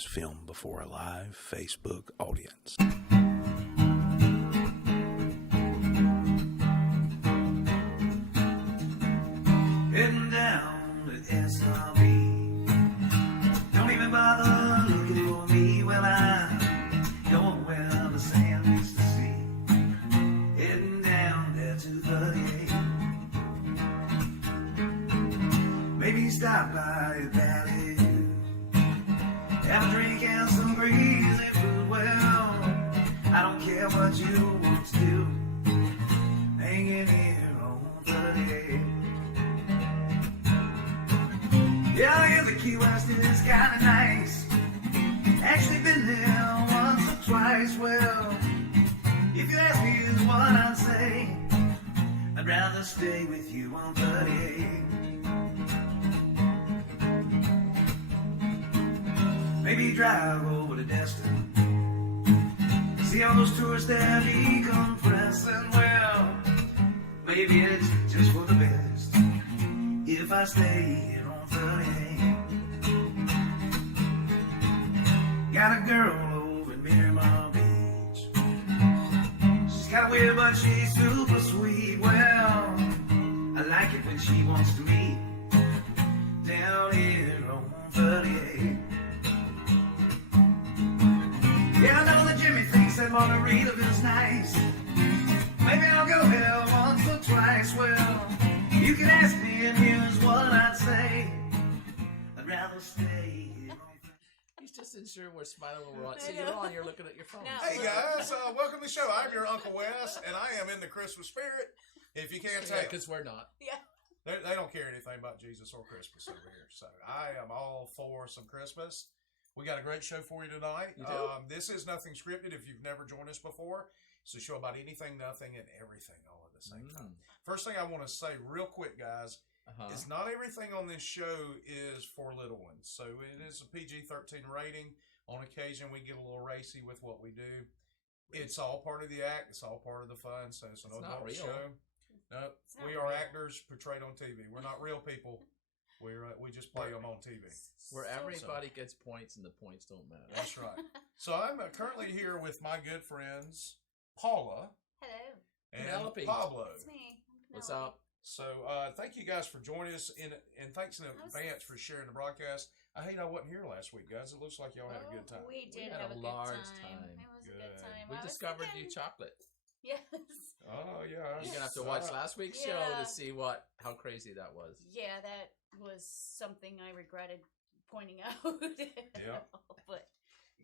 is filmed before a live Facebook audience. Heading down to SRB. Don't even bother looking for me. Well, I'm going where the sand used to see. Heading down there to 38. Maybe stop by a valley. Have a drink and some greasy food. Well, I don't care what you want to do. Hanging here on 38. Yeah, I hear the Key West is kinda nice. Actually been there once or twice. Well, if you ask me is what I'd say, I'd rather stay with you on 38. Maybe drive over to Destin. See all those tourists there decompressing. Well, maybe it's just for the best if I stay here on 38. Got a girl over in Miramar Beach. She's kind of weird, but she's super sweet. Well, I like it when she wants to meet down here on 38. Yeah, I know that Jimmy thinks that Margarita is nice. Maybe I'll go there once or twice. Well, you can ask me and here's what I'd say. I'd rather stay here. He's just ensuring we're smiling when we're on. So you're on, you're looking at your phone. No. Hey guys, welcome to the show. I'm your Uncle Wes, and I am in the Christmas spirit. If you can't tell, because we're not. Yeah. they don't care anything about Jesus or Christmas over here. So I am all for some Christmas. We got a great show for you tonight. You do? This is Nothing Scripted. If you've never joined us before, it's a show about anything, nothing, and everything all at the same time. First thing I want to say real quick, guys, is not everything on this show is for little ones. So it is a PG-13 rating. On occasion, we get a little racy with what we do. It's all part of the act. It's all part of the fun. So it's an adult show. No, we are actors portrayed on TV. We're not real people. We just play them on TV. Where everybody gets points and the points don't matter. That's right. So I'm currently here with my good friends, Paula Hello. and Penelope. Pablo. It's me. What's up? So thank you guys for joining us, and thanks in advance for sharing the broadcast. I hate I wasn't here last week, guys. It looks like y'all had a good time. We did had have a a large good time. time. It was a Good. good time. We I was discovered new thinking- chocolate. Yes. Oh yeah, You're gonna have to watch last week's show Yeah. to see how crazy that was. Yeah, that was something I regretted pointing out. Yeah. But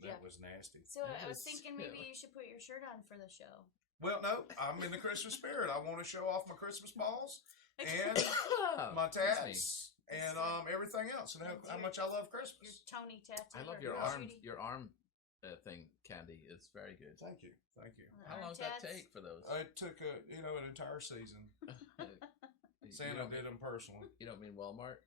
yeah. That was nasty. So It I was was- thinking maybe you should put your shirt on for the show. Well, no, I'm in the Christmas spirit. I want to show off my Christmas balls and my tats and everything else, and how much I love Your Christmas. Tony tattoo. I love or your Judy. arm thing, Candy. It's very good. Thank you. The How arm long does that tats. take for those? It took an entire season. Santa did them personally. You don't mean Walmart?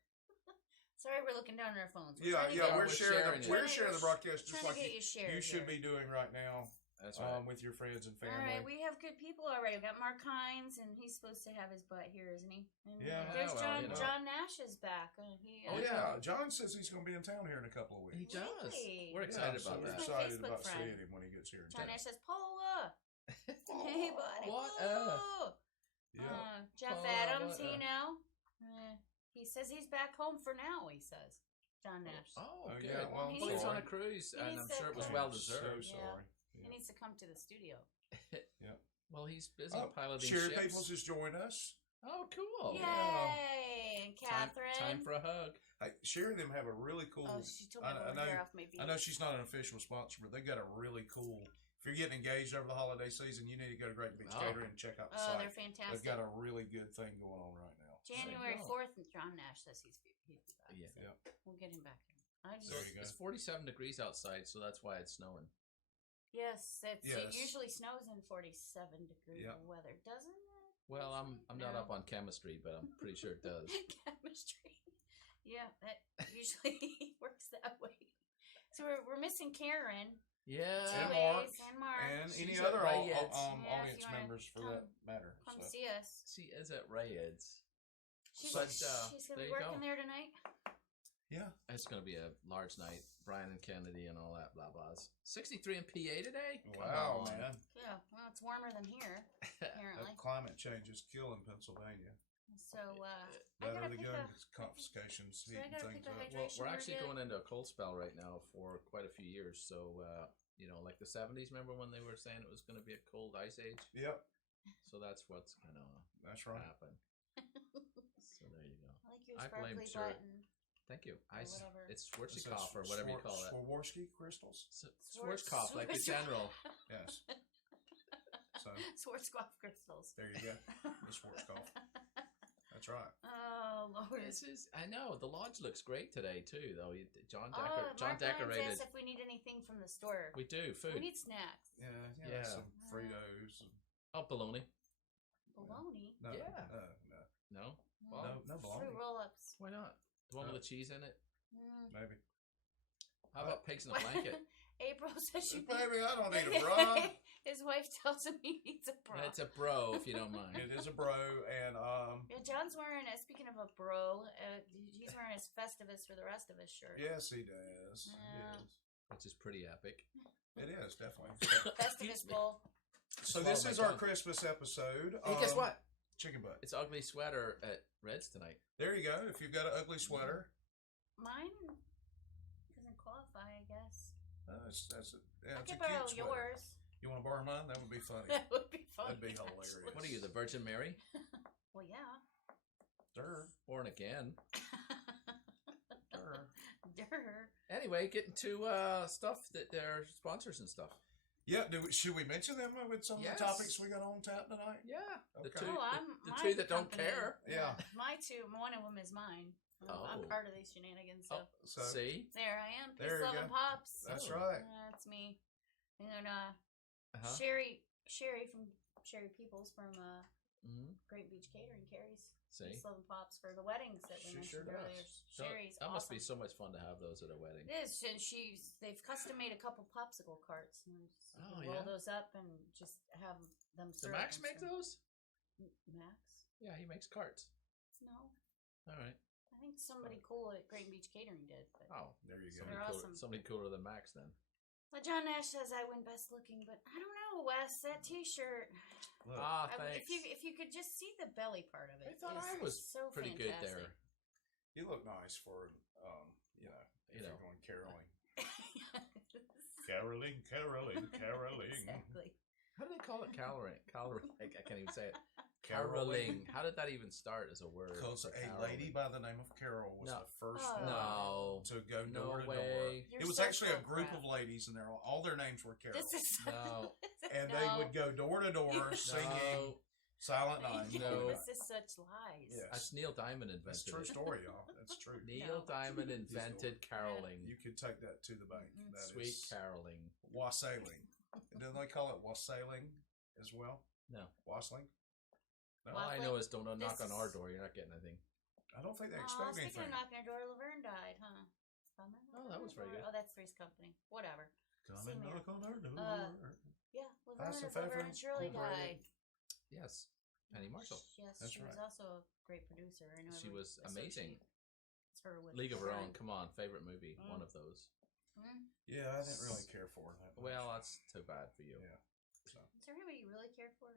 Sorry, we're looking down at our phones. Yeah, trying to yeah, get- we're sharing it. the broadcast just trying to like get you shared you should here. be doing right now That's right. with your friends and All family. right, we have good people already. We got Mark Hines, and he's supposed to have his butt here, isn't he? And Yeah. There's Well, John. you know. John Nash is back. Oh yeah, John says he's going to be in town here in a couple of He weeks. does. Really? We're excited Yeah, so about we're that. He's my excited Facebook about friend. seeing him when he gets here in John town. Nash says, Paula. Hey, buddy. What? Whoa. Yeah. Jeff Paula, Adams, what, he know. He says he's back home for now, he says. John Nash. Oh, Oh, good. yeah, well, He Well, he's needs on a to- cruise, he and needs I'm to sure it was come. well I'm deserved. So Yeah. sorry. He needs to come to the studio. Well, he's busy Oh, piloting Sherry ships. Peoples has joined us. Oh, cool. Yay! And Time, Catherine. time for a hug. Hey, Sherry and them have a really cool. Oh, she told me to I pull know. her hair off my beach. I know she's not an official sponsor, but they got a really cool. If you're getting engaged over the holiday season, you need to go to Great Beach Oh. Catering and check out the Oh, site. they're fantastic. They've got a really good thing going on right now. January go. 4th, and John Nash says he's back. Yeah. So Yep. we'll get him back here. I just, There you go. It's 47 degrees outside, so that's why it's snowing. yes, it Yes. usually snows in 47-degree Yep. weather, doesn't it? Well, I'm not No. up on chemistry, but I'm pretty sure it does. Chemistry. Yeah, that usually works that way. So we're missing Karen. Yeah. And Anyways, Mark. and Mark. And any She's at other Rayed's. Yeah, if audience you wanna members for come- that matter. Come So. see us. She is at Rayed's. She's, But, she's there gonna be you working go. there tonight. Yeah. It's going to be a large night. Brian and Kennedy and all that blah blahs. 63 in PA today? Wow, Come on. man. Yeah, well, it's warmer than here, apparently. That climate change is killing Pennsylvania. So, I Better gotta the pick gun a... confiscations, So I heating gotta things pick a up. hydration. Well, we're We're actually good. going into a cold spell right now for quite a few years. So, like the 70s, remember when they were saying it was going to be a cold ice age? Yep, So that's what's going to that's right. happen. So there you go. I like your I blame sparkly Sir- button. Thank you. Or whatever. It's Schwarzkopf or whatever you call it. Swarovski crystals? Schwarzkopf, like the general. Yes. So, Schwarzkopf crystals. there you go. The Schwarzkopf. That's right. Oh, Lord. I know, the lodge looks great today, too, though. John Mark decorated. Lyons asked if we need anything from the store. We do, food. We need snacks. Yeah. Some Fritos. Oh, bologna. Bologna? No, Yeah. no. No? No bologna. Fruit roll-ups. Why not? The one with the cheese in it? Maybe. How about pigs in a blanket? April says she... Baby, I don't need a bra. His wife tells him he needs a bra. It's a bro, if you don't mind. It is a bro, and Yeah, John's wearing speaking of a bro, he's wearing his Festivus for the rest of his shirt. yes, he does. Yeah. He is. Which is pretty epic. It is, definitely. Festivus bowl. So Oh this my is our God. Christmas episode. Hey, guess what? Chicken butt. It's ugly sweater at Red's tonight. There you go. If you've got an ugly sweater. Mine doesn't qualify, I guess. It's I a can cute borrow sweater. yours. You want to borrow mine? That would be funny. That would be fun. That'd be hilarious. What are you, the Virgin Mary? Well, yeah. Durr. Born again. Durr. Durr. Anyway, getting to stuff that they're sponsors and stuff. Yeah, should we mention them with some of Yes. the topics we got on tap tonight? Yeah. The Okay. two, Oh, the my two that don't company. care. Yeah. My two, one of them is mine. I'm Oh. part of these shenanigans. So. So See? There I am. There Peace, you love, and go. pops. that's Oh. right. That's me. And Uh-huh. Sherry from Sherry Peoples from Mm-hmm. Great Beach Catering carries See? Peace, love, and pops for the weddings that we She mentioned sure earlier. does. Sherry's That must awesome. be so much fun to have those at a wedding. It is, and they've custom made a couple popsicle carts. And you Oh, can yeah? roll those up and just have them Does served. Max and make stuff. those? Max? Yeah, he makes carts. No, All right. I think somebody cool at Great Beach Catering did. But Oh, There you go. They're awesome. Somebody cooler than Max then. well, John Nash says I win best looking, but I don't know, Wes. That T-shirt. Look, Thanks. If you could just see the belly part of it, I thought is I was so pretty fantastic. good there. you look nice for, if you're going caroling. Caroling, caroling, caroling. Exactly. How do they call it? Caroling. I can't even say it. Caroling. Caroling. How did that even start as a word? Because a Caroling. lady by the name of Carol was No. the first Oh. one No. to go No door to door. way. You're It was so actually a full of group crap. of ladies, and all their names were Carol. This is No. And they would go door to door singing No. Silent Night. No. This is such lies. Yeah. That's Neil Diamond That's invented true it. story, y'all. That's true. Neil No. Diamond invented caroling. You could take that to the bank. Mhm. That Sweet is caroling. wassailing. And then they call it wassailing as well. No. Wassailing. No, All I know is don't knock This on our is- door. You're not getting anything. I don't think they Oh, expect speaking anything. of knocking on your door, Laverne died, huh? Oh, that was very good. Oh, that's Three's Company. Whatever. Come See and me. knock on our door. Yeah, Pass the Laverne Fevin, and Shirley Cooper. died. Yes. Penny Marshall. Yes, That's she was right. also a great producer. I know She everyone was amazing. associates her with League of Her Own. Laverne. Come on. Favorite movie. Mm. One of those. Yeah, I didn't really care for her that much. Well, that's too bad for you. Yeah. So Is there anybody you really care for?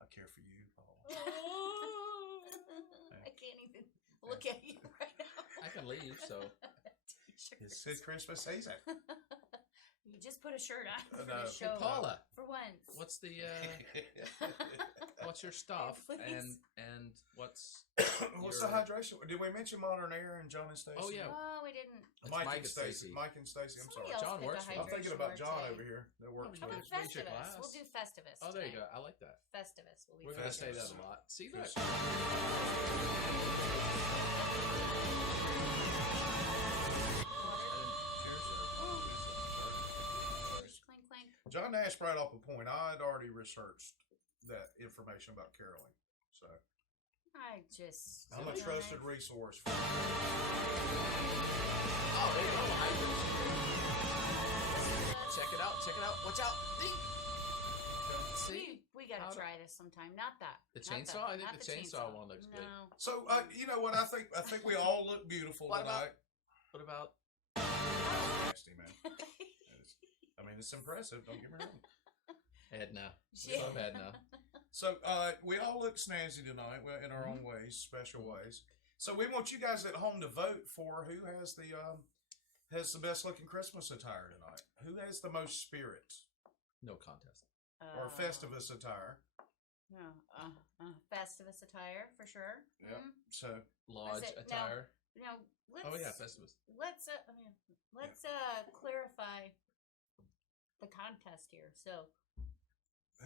I care for you, Paul. I can't even look at you right now. I can leave, so. It's his Christmas season. You just put a shirt on for No. the Hey, show. Paula, For once. what's the what's your stuff Please. and what's What's your- the hydration? Did we mention Modern Air and John and Stacy? Oh, yeah. Oh, we didn't. It's Mike Mike and and Stacy. Stacy. Mike and Stacy. I'm Somebody sorry. else John picked a works with- I'm thinking hydration about word John today. over here that works How you about with can raise your Festivus? glass. We'll do Festivus. Oh, there you go. today. I like that. Festivus. Will be We're going to say Festivus. that a lot. See, look. Yes. Clink, clink. John Nash brought up a point. I had already researched that information about caroling. So I just. I'm a don't trusted know. resource. Oh, there you go. Check it out. Check it out. Watch out. Ding. See? We gotta How do- try this sometime. Not that. The Not chainsaw? that. I think Not the chainsaw one looks good. No. So you know what? I think we all look beautiful What about- tonight. What about? Nasty, man. It's impressive. Don't get me wrong. Edna. Yeah. Love Edna. So we all look snazzy tonight in our own ways, special ways. So we want you guys at home to vote for who has the best looking Christmas attire tonight. Who has the most spirit No contest. or Festivus attire? Festivus attire for sure. Yep. Mhm. So Lodge it? attire. Now let's. Oh yeah, Festivus. Let's clarify the contest here. So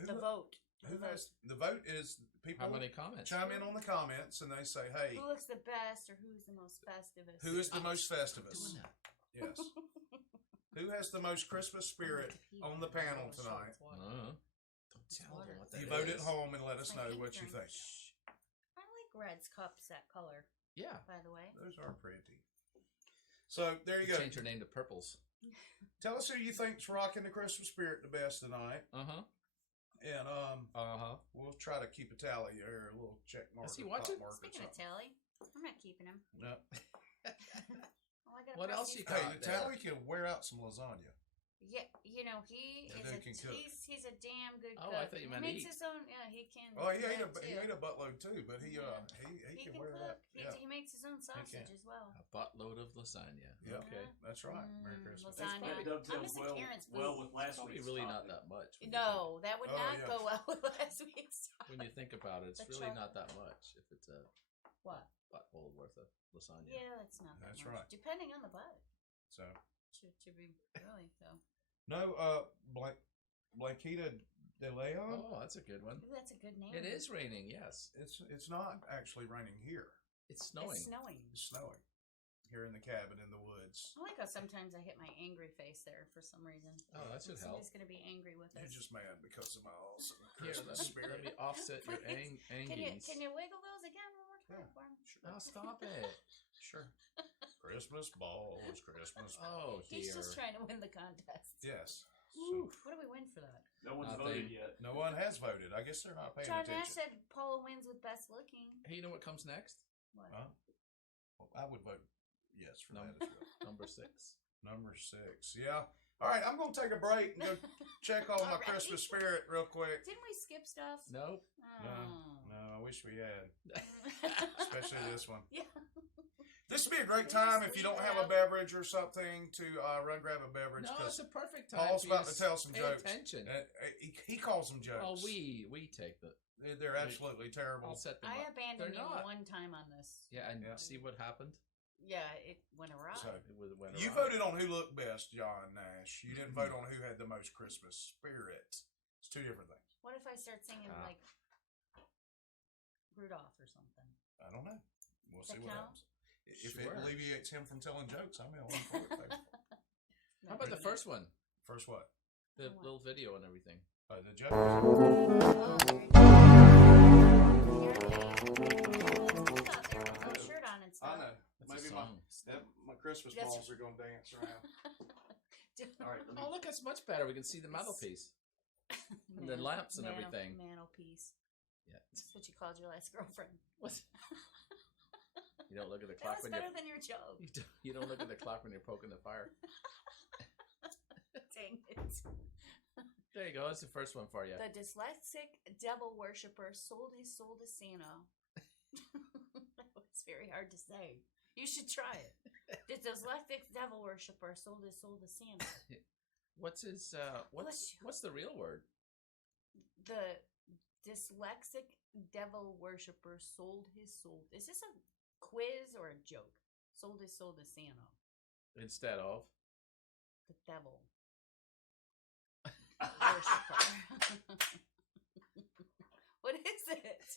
the vote. Who has the vote is people How many comments? chime in on the comments and they say, hey, Who looks the best or who's the most Festivus? who is the most Festivus? Doing that. Yes. Who has the most Christmas spirit on the panel tonight? Don't tell them what that You is. vote at home and let us My know ink what you drink. think. I like Red's cups. That color, Yeah. by the way. Those are pretty. So there you go. Change your name to Purples. Tell us who you think's rocking the Christmas spirit the best tonight, and we'll try to keep a tally or a little check mark. Is he or watching? top mark or Speaking of something. tally, I'm not keeping him. No. Oh, I gotta What press else these you Hey, got the there? tally can wear out some lasagna. Yeah, he That is dude can cook. he's a damn good Oh, cook. I thought you meant he makes eat. his own. Yeah, he can. Oh, he do ate that too. a buttload too, but he He can can wear cook. that. He, Yeah, he makes his own sausage can. as well. A buttload of lasagna. Yep. Okay. That's right. Merry Christmas. lasagna. Probably I'm dovetails missing Karen's well food. with last Probably week's really topic. not that much. when you No, that would Oh, not yeah. go well with last week's. When you think about it, it's The really chocolate. not that much if it's a What? butthole worth of lasagna. Yeah, that's not that That's much. right. Depending on the butt. So To be really though. no, Blanquita de Leon. Oh, that's a good one. Ooh, that's a good name. It is raining, yes. It's not actually raining here. It's snowing. It's snowing. It's snowing here in the cabin in the woods. I like how sometimes I hit my angry face there for some reason. Oh, that should help. Somebody's gonna be angry with us. You're just mad because of my awesome Here, Christmas let spirit. me offset your Please. angies. Can you wiggle those again one more time Yeah. for me? Oh, stop it. Sure. Christmas balls, Christmas. Oh, dear. He's just trying to win the contest. Yes. Woo. What do we win for that? No one's Nothing. voted yet. No one has voted. I guess they're not paying John Nash attention. said Paula wins with best looking. Hey, you know what comes next? What? Huh? Well, I would vote yes for Number, that as well. number 6. Number 6. Yeah. All right, I'm going to take a break and go check on my Alright. Christmas spirit real quick. Didn't we skip stuff? Nope. No, I wish we had, Oh. especially this one. Yeah. This would be a great We time just if you leave don't it have a out. beverage or something to run grab a beverage. No, it's 'cause a perfect time. Paul's for you about to tell some pay jokes. attention. He calls them jokes. Well, we take the. They're absolutely terrible. I'll set them I up. abandoned They're you not. one time on this. Yeah, and Yeah. see what happened? Yeah, it went awry. So, It went you awry. voted on who looked best, John Nash. You didn't vote on who had the most Christmas spirit. It's two different things. What if I start singing Ah. like Rudolph or something? I don't know. We'll Does see that what count? happens. If Sure. it alleviates him from telling jokes, I'm in for it. baby. How about the first one? First what? The What? little video and everything. The jokes. Oh, there you go. Shirt on and stuff. I know. That's Maybe a song. my Christmas That's- balls are going to dance around. All right, let me. Oh, look, that's much better. We can see the mantelpiece. And then lamps and everything. Mantelpiece. Yeah. That's what you called your last girlfriend. What? You don't look at the That clock was when better you're. than your joke. You don't look at the clock when you're poking the fire. Dang it. There you go. That's the first one for you. The dyslexic devil worshipper sold his soul to Santa. That was very hard to say. You should try it. The dyslexic devil worshipper sold his soul to Santa. What's his? What's the real word? The dyslexic devil worshipper sold his soul. Is this a quiz or a joke? Sold his soul to Santa. Instead of. The devil worshipper. What is it?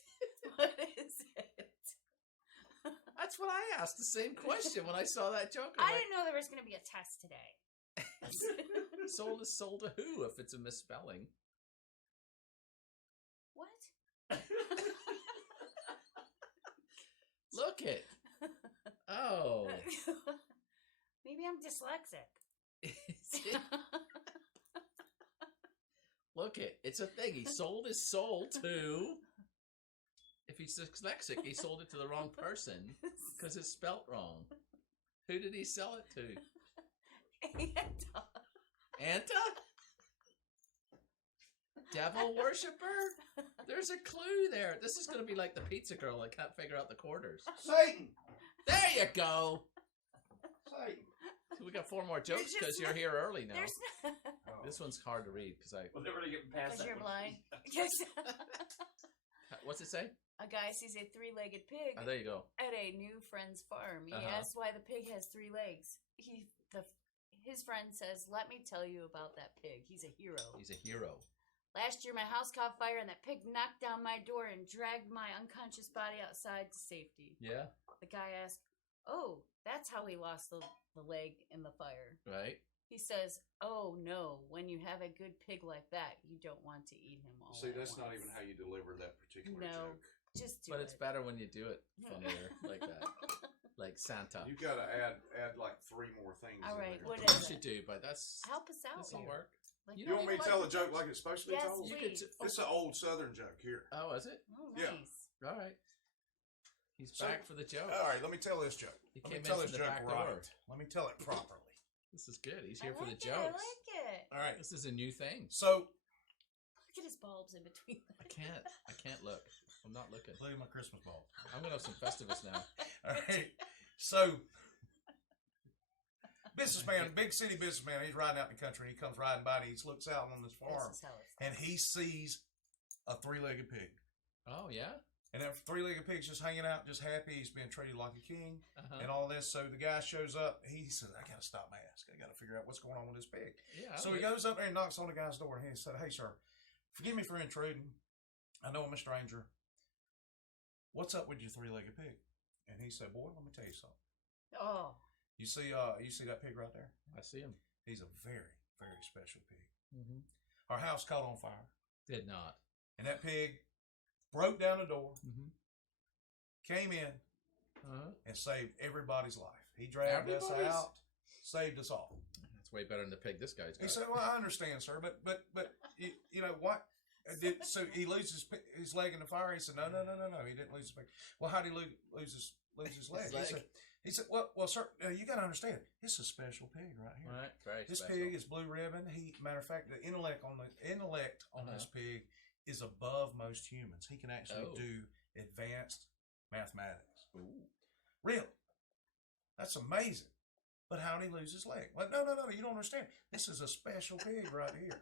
What is it? That's what I asked. The same question when I saw that joke. I didn't know there was going to be a test today. Sold is sold to who if it's a misspelling? What? Look it. Oh. Maybe I'm dyslexic. Look it. It's a thing. He sold his soul to. If he's dyslexic, he sold it to the wrong person because it's spelt wrong. Who did he sell it to? Anta. Anta? Devil worshiper? There's a clue there. This is going to be like the pizza girl that can't figure out the quarters. Satan! There you go. Satan! So we got 4 more jokes There's because just you're here early now. There's no... This one's hard to read because I. We'll never get past Because that you're one. blind. Yes. What's it say? A guy sees a 3-legged pig Oh, there you go. at a new friend's farm. He Uh-huh. asks why the pig has 3 legs. His friend says, "Let me tell you about that pig. He's a hero. He's a hero. Last year, my house caught fire, and that pig knocked down my door and dragged my unconscious body outside to safety." Yeah. The guy asked, "Oh, that's how he lost the leg in the fire." Right. He says, "Oh no, when you have a good pig like that, you don't want to eat him all See, at that's not once." even how you deliver that particular No. joke. Just do But it. it's better when you do it funnier like that. Like Santa. You gotta add like 3 more things. All in right, there. what You is should it? do, but that's Help us out this'll here. work. Like, You You want me to like tell the a joke jokes? like it's supposed to be Yes, told? You please. could. It's an old Southern joke here. Oh, is it? Oh, Yeah. nice. All right. He's So- back for the joke. All right, let me tell this joke. He Let me came tell in this from the joke back right. door. Let me tell it properly. This is good. He's I here for the like it. jokes. I like it. All right. This is a new thing. So, Look at his bulbs in between. I can't look. I'm not looking. look at my Christmas ball. I'm gonna have some Festivus now. All right. So, businessman, big city businessman, he's riding out in the country and he comes riding by and he looks out on this farm This is how it's and he sees a 3-legged pig. Oh yeah. And that 3-legged pig's just hanging out, just happy. He's being treated like a king Uh-huh. and all this. So the guy shows up. He says, I got to stop my ass. I got to figure out what's going on with this pig. Yeah. So he goes up there and knocks on the guy's door and he said, "Hey, sir, forgive me for intruding. I know I'm a stranger. What's up with your 3-legged pig?" And he said, "Boy, let me tell you something. Oh. You see that pig right there? I see him. He's a very, very special pig. Mm-hmm. Our house caught on fire. Did not. And that pig broke down the door, Mm-hmm. came in, Uh-huh. and saved everybody's life. He dragged us Everybody's? out, saved us all." That's way better than the pig this guy's got. He said, "Well, I understand, sir, but you know what? So he loses his leg in the fire?" He said, No. He didn't lose his pig. Well, how did he lose his leg? His leg. He said, well, sir, you got to understand, it's a special pig right here. Right. Very This special. pig is blue ribbon. Matter of fact, the intellect on this pig is above most humans. He can actually Oh. do advanced mathematics. Ooh. Really? That's amazing. But how did he lose his leg? Well, no, you don't understand. This is a special pig right here.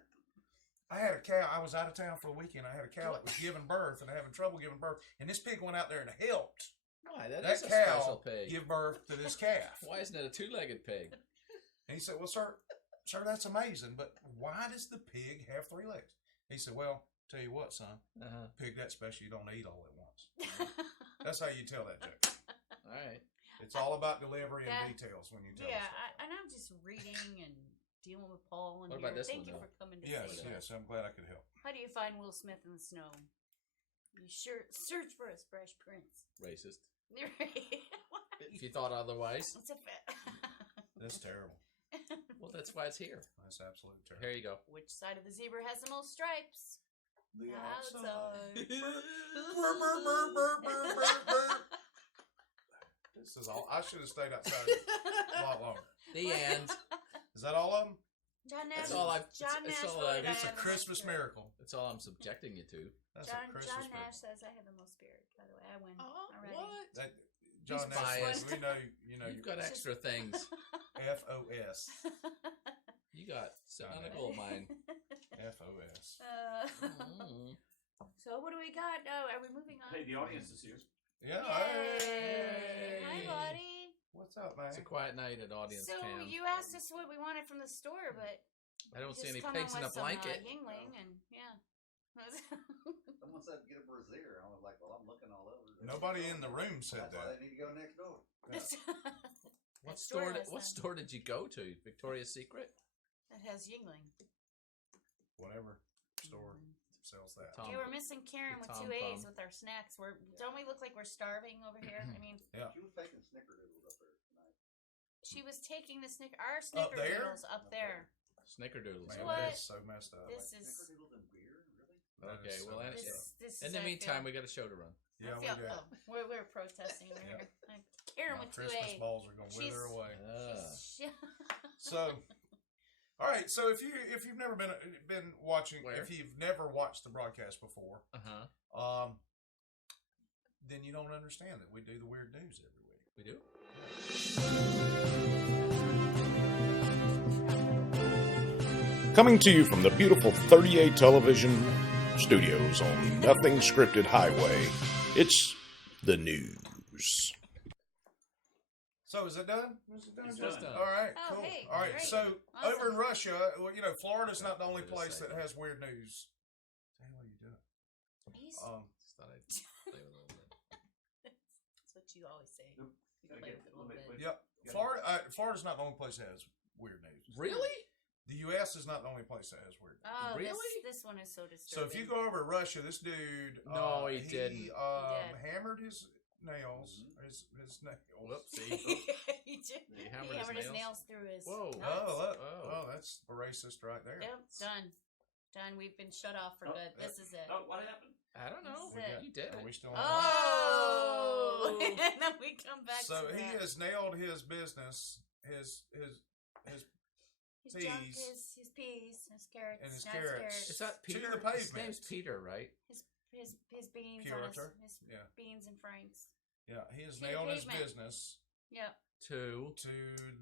I had a cow. I was out of town for a weekend. I had a cow that was giving birth and having trouble giving birth. And this pig went out there and helped Why? That that is a special cow pig. give birth to this calf. Why isn't it a 2-legged pig? And he said, "Well, sir, that's amazing. But why does the pig have 3 legs?" He said, "Well, tell you what, son. Uh-huh. Pig that special, you don't eat all at once." That's how you tell that joke. All right. It's all about delivery and That- details when you tell Yeah, stuff. and I'm just reading and dealing with Paul and What about here. this Thank one, you though? for coming to Yes, see us. yes. I'm glad I could help. How do you find Will Smith in the snow? You sure search for his fresh prince. Racist. What? If you thought otherwise, What's a fit? That's terrible. well, that's why it's here. That's absolute terrible. Here you go. Which side of the zebra has the most stripes? The Outside. This is all. I should have stayed outside a lot longer. The end. Is that all of them? John That's Nash. all I've- John it's Nash all voted I've- I It's a have the most Christmas spirit. miracle. That's all I'm subjecting you to. That's John a Christmas Nash miracle. says I have the most spirit. By the way, I win Oh, already. what? That, John He's Nash, biased. we know, You've got extra things. FOS. You got sitting on a gold mine. FOS. Mm. So what do we got? Oh, are we moving on? Hey, the audience is here. Yeah. Yay! Hi, Hey. buddy. What's up, man? It's a quiet night at audience So cam. you asked us what we wanted from the store, but I don't see just any coming pigs in a with some, blanket. Yingling and yeah. Someone said get a brazier. I was like, well, I'm looking all over. Nobody in the room said That's why that. they need to go next door. What That store? has What them. store did you go to? Victoria's Secret. That has Yingling. Whatever store sells that. Tom- Okay, we're missing Karen the with Tom 2 A's Thumb. with our snacks. Don't we look like we're starving over here? I mean, Yeah. She was taking snickerdoodles up there tonight. she was taking our Up there? snickerdoodles up there. Snickerdoodles. Man, What? that's so messed up. This is Snickerdoodles and beer? Really? That Okay, is well, so that's- messed up. this. In is, the I meantime, feel- we got a show to run. Yeah, I we feel- do. oh, we're protesting over Yeah. here. Karen My with two Christmas A. balls are going to wither She's- away. She's- So, all right. So if you've never been watching, Where? if you've never watched the broadcast before, then you don't understand that we do the weird news every week. We do? Coming to you from the beautiful 38 television studios on Nothing Scripted Highway, it's the news. So is it done? Is it done? It's done. All right. Oh, cool. hey, all right. great. So Awesome. over in Russia, well, Florida's not the only Wait a place that second. has weird news. What the hell are you doing? He's- Just thought I'd play with a little bit. That's what you always say. Nope. You Gotta play get with it a little bit quick. Yep. Florida's not the only place that has weird news. Really? The U.S. is not the only place that has weird news. Oh, Really? this one is so So disturbing. if you go over to Russia, this dude, No, he didn't. He did. hammered his nails. Mhm. His nails. Whoopsie. he did. He He hammered hammered, his his nails? nails through his. Whoa. nuts. Oh, that's a racist right there. Yep, done. Done. We've been shut off for Oh, good. This is it. Oh, what happened? I don't know. This is it. You did Are it. we still on? Oh! and then we come back So to he that. has nailed his business, his His junk, peas. his peas, his carrots, And his nuts, carrots. Is that To Peter? the His pavement. name's Peter, right? his beans on Puritor. his Yeah. beans and franks. Yeah, he has To the nailed his pavement. business Yep. Two. to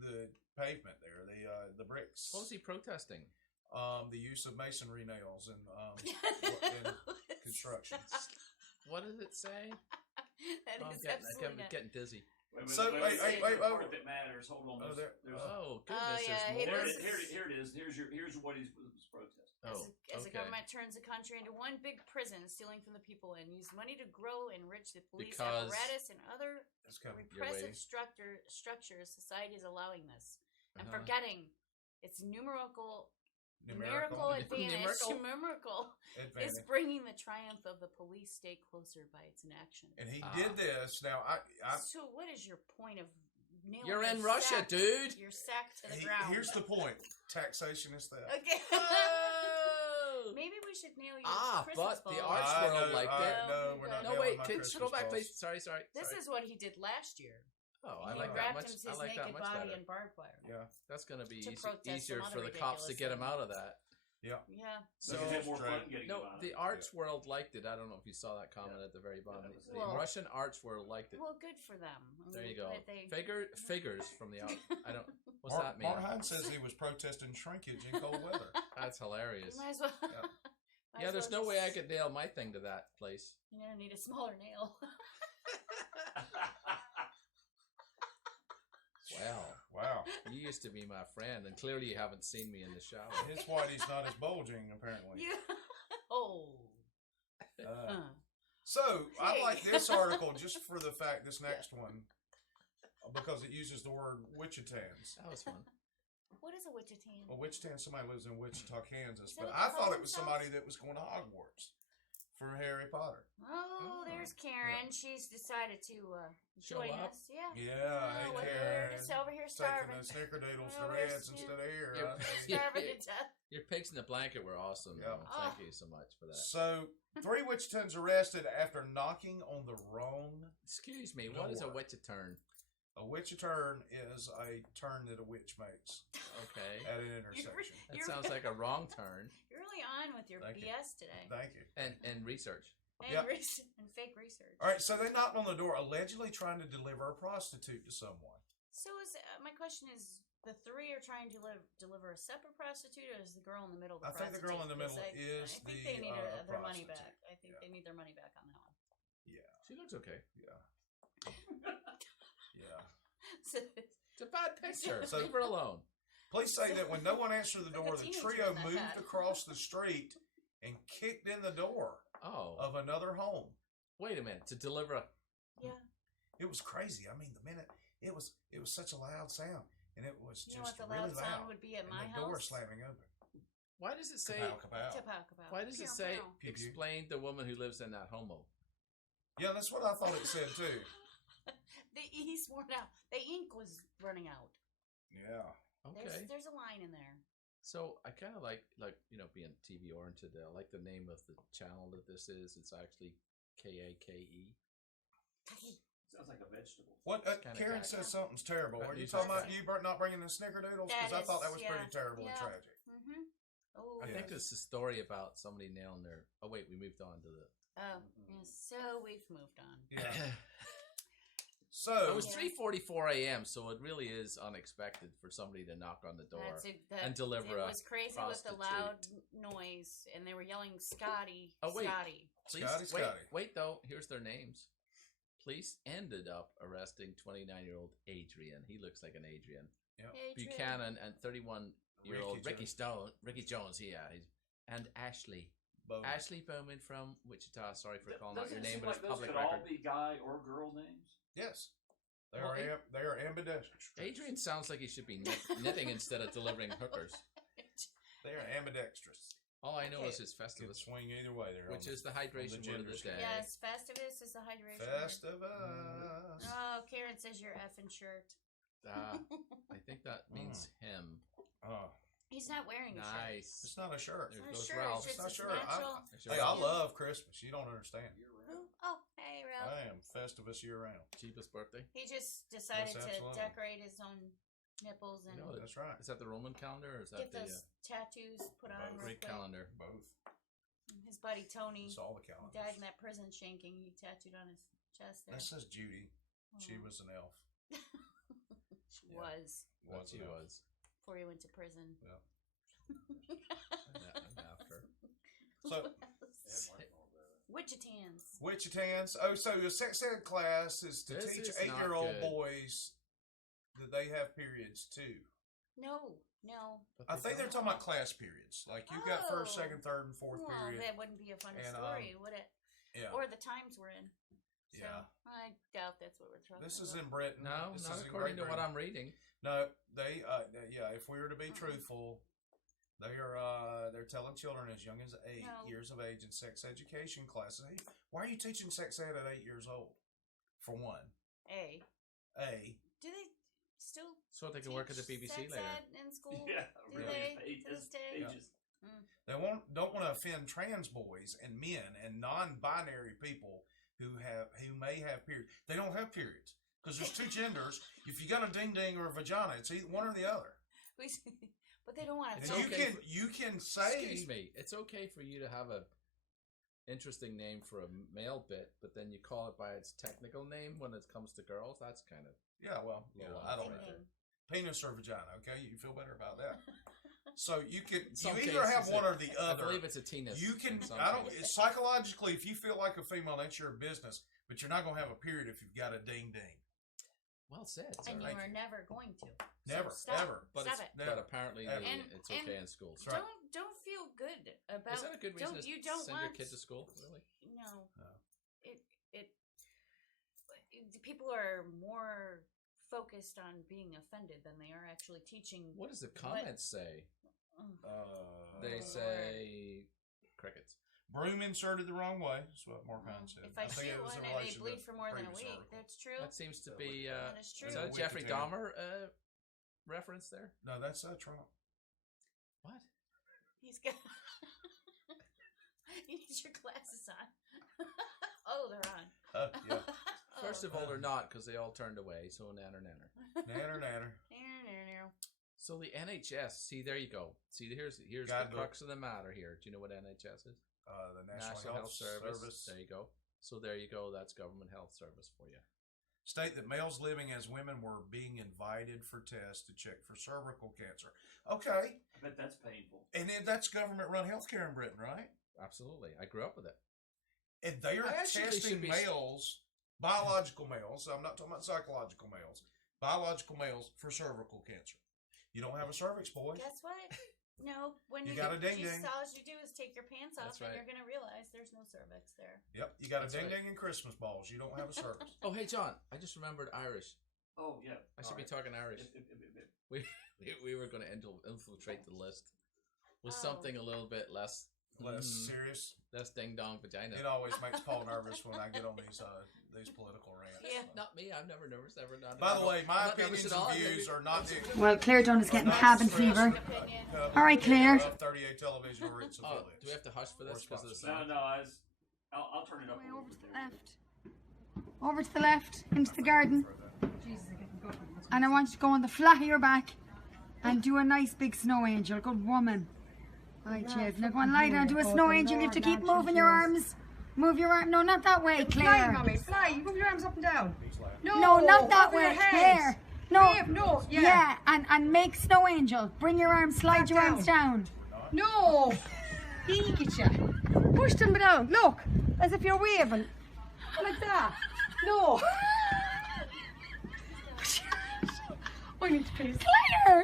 the pavement there, the bricks. What was he protesting? The use of masonry nails and That construction. What did it say? I'm is getting, absolutely not. getting dizzy. So, wait, the oh. part that matters. Hold on. Oh, there- There's Oh, Oh, goodness. yeah, There's he more. was- here it is. Here's what he's protesting. Oh, As the okay. government turns the country into one big prison, stealing from the people and use money to grow and enrich the police Because- apparatus and other It's coming. waiting. repressive structures, society is allowing this and Uh-huh. forgetting its numerical Numerical advantage. Numerical? Numerical advantage. is bringing the triumph of the police state closer by its inaction. And he Ah. did this. Now, So, what is your point of nailing? You're in your Russia, sack- dude. You're sacked to the ground. here's the point: taxation is theft. Okay. Oh! Maybe we should nail your Ah, Christmas but the ball. arts world liked it. No, we're not. No, nailing wait. my Can Christmas go back, balls. please. Sorry. This sorry. is what he did last year. Oh, I he like that wrapped much. his I like that naked much body better. in barbed wire. Yeah. That's going to be To protest easier some for other the cops to ridiculous get him thing. out of that. Yeah. Yeah. So Makes it more fun Right. getting no, him out. the arts world liked it. I don't know if you saw that comment at the very bottom. that was The Well- Russian arts world liked it. Well, good for them. I There mean, you go. but they- Figures from the out. I don't. What's Mark, that mean? Mark Hines says he was protesting shrinkage in cold weather. That's hilarious. You might as well. Yeah. might Yeah, as there's well no way I just- could nail my thing to that place. You're gonna need a smaller nail. Well, Wow. you used to be my friend, and clearly you haven't seen me in the shower. His whitey's not as bulging, apparently. yeah. Oh. Uh, so, I Hey. like this article just for the fact, this next one, because it uses the word Wichitans. That was fun. What is a Wichita? Well, Wichitan, somebody lives in Wichita, Kansas, Is that but what I they thought call it was somebody that was going to Hogwarts for Harry Potter. Oh, there's Karen. She's decided to Show join up? us. Yeah. Yeah, hey, we're Karen. just over here Taking starving. the snickerdoodles to Over here Reds instead of here. You're- I think. Starving to death. Your pigs in the blanket were awesome. Yeah. though. Thank you so much for that. So, 3 Wichitans arrested after knocking on the wrong. Excuse me, what is a Door. witch a turn? A Wichiturn is a turn that a witch makes Okay. at an intersection. That sounds like a wrong turn. You're really on with your Thank you. BS today. Thank you. And research. And, Yep. and fake research. All right, so they knocked on the door, allegedly trying to deliver a prostitute to someone. So is my question is the 3 are trying to deliver a separate prostitute, or is the girl in the middle the I think the girl in the prostitute? middle 'Cause is I think the, they need their money prostitute. back. I think Yeah. they need their money back on that one. Yeah, She looks okay. yeah, yeah. So, It's a bad picture. So- Leave her alone. Police say that when no one answered the Like a door, the teenager trio in that moved hat. across the street and kicked in the door Oh, of another home. wait a minute. To deliver a. yeah. It was crazy. I mean, the minute it was such a loud sound, and it was You know what just the really loud loud. sound would be at and my the door house? slamming open. Why does it say? Kapow, kapow. Kapow, kapow. Why does it Pew, say? pew. Pew, pew. Explain the woman who lives in that homo. Yeah, that's what I thought it said too. He's worn out. The ink was running out. Yeah. Okay. There's a line in there. So I kind of like being TV oriented. I like the name of the channel that this is. It's actually KAKE. Sounds like a vegetable. What? Kinda Karen guy. says something's terrible. But Are you he's talking okay. about you not bringing the snickerdoodles? Because I thought that was pretty terrible and tragic. Mm-hmm. Oh, I think it's a story about somebody nailing their. Oh wait, we moved on to the. oh, yes. So we've moved on. Yeah. It So was 3:44 a.m., so it really is unexpected for somebody to knock on the door and deliver It a was crazy prostitute. with the loud noise, and they were yelling, "Scotty, Oh, wait. Scotty." Police, Scotty. wait though. Here's their names. Police ended up arresting 29-year-old Adrian. He looks like an Adrian. Adrian. Buchanan and 31-year-old Ricky Ricky Jones. Yeah, and Ashley. Boom. Ashley Bowman from Wichita. Sorry for calling out Doesn't your it name, seem but like it's those public could all record. be guy or girl names? Yes, they Well, are. They are ambidextrous. Adrian sounds like he should be knitting instead of delivering hookers. They are ambidextrous. All I know Okay. is his Can Festivus, swing either way. There, which is the hydration word of the genders. day. Yes, Festivus is the hydration. word. Festivus. Oh, Karen says your effing shirt. I think that means him. Oh, He's not wearing a shirt. Nice. it's not a shirt. There It's not a goes shirt. Ralph. It's It's not just sure. natural. Hey, I love Christmas. You don't understand. Oh, hey, Ralph. I am Festivus year round. Cheapest birthday. He just decided Yes, to absolutely. decorate his own nipples and You know, That's right. Is that the Roman calendar or is that get the those tattoos put on real Greek quick. calendar? Both. His buddy Tony It's all the died in calendars. that prison shanking. He tattooed on his chest there. That says Judy. She Oh. was an elf. She Yeah. was What she an elf. was. before he went to prison. Yeah. And after. So Wichitans. Wichitans. Oh, so your sex ed class is to This teach is not 8-year-old good. boys that they have periods too. No. But I they think they're don't. talking about class periods. Like you've got first, Oh. second, third, and fourth Well, period. that wouldn't be a fun And, story, would it? Yeah. Or the times we're in. So Yeah. I doubt that's what we're talking This about. is in Britain. No, This not is in according to Great what Britain. I'm reading. No, yeah. If we were to be Uh-uh. truthful, they're telling children as young as 8 No. years of age in sex education classes. Hey, why are you teaching sex ed at 8 years old? For one, Do they still So they can work at the teach BBC sex later. ed in school? Yeah, Do really. they to this day? Ages. they don't want to offend trans boys and men and non-binary people who may have periods. They don't have periods because there's two genders. If you got a ding ding or a vagina, it's either one or the other. But they don't want And to. okay you can say Excuse me. It's okay for you to have a interesting name for a male bit, but then you call it by its technical name when it comes to girls. That's kind of yeah. Well, Yeah, I don't right know. there. Penis or vagina. Okay, you feel better about that. So you can some you either have cases one it- or the other. I believe it's a tennis. You can. in some I don't. cases. Psychologically, if you feel like a female, that's your business. But you're not going to have a period if you've got a ding ding. Well said. And sir. you Thank are you. never going to. Never, So stop. ever. But, Stop it's, it. but Never. apparently Ever. it's okay And- in schools. That's right. Don't feel good about. Is that a good reason don't, to you don't send want your kid to school? Really? No. No. It people are more focused on being offended than they are actually teaching. What does the comments say? They Lord. say crickets. Broom inserted the wrong way. That's what Mark Hines said. If I think shoot it was one in and they relation to bleed for more than a previous week, article. that's true. That seems to be. That is true. Is that a Wikipedia. Jeffrey Dahmer reference there? No, that's Trump. What? He's got. You need your glasses on. Oh, they're on. Yeah. First of all, they're not because they all turned away. So nanner. Nanner. So the NHS. See, there you go. See, here's the Guidebook. crux of the matter here. Do you know what NHS is? The National Health Service. There you go. So there you go. That's government health service for you. State that males living as women were being invited for tests to check for cervical cancer. Okay. I bet that's painful. And then that's government-run healthcare in Britain, right? Absolutely. I grew up with it. And they are I actually testing should be- males, biological males, I'm not talking about psychological males, biological males for cervical cancer. You don't have a cervix, boys. Guess what? No, when You you, got a ding just ding. all you do is take your pants off, That's and right. you're gonna realize there's no cervix there. Yep, you got a That's ding right. ding and Christmas balls. You don't have a cervix. Oh, hey, John. I just remembered Irish. Oh, yeah. I should be talking Irish. We were going to infiltrate the list with Oh. something a little bit less Less serious. less ding dong vagina. It always makes Paul nervous when I get on these political rants. Yeah. Not me. I'm never nervous. Ever done. By the way, my I'm not nervous opinions at all. and views are not. Well, Claire Dunn is getting not cabin expressed fever. Opinion. All right, Claire. Of 38 television or its Oh, affiliates. do we have to hush for this because of the No, sound? no, I'll turn it up. Way a little over to bit the there. left. over to the left, into the garden. And I want you to go on the flat of your back and do a nice big snow angel. Good woman. Right, Chiz. Now go and lie down, do a snow angel. You have to keep moving your arms. Move your arm. No, not that way, Claire. Fly, mommy, fly. Move your arms up and down. No, not that over your way, head. Claire. No, No, yeah, and make snow angel. Bring your arms, slide Back your arms down. No. He get you. Push them down. Look, as if you're waving. Like that. No. I need to piss. Claire,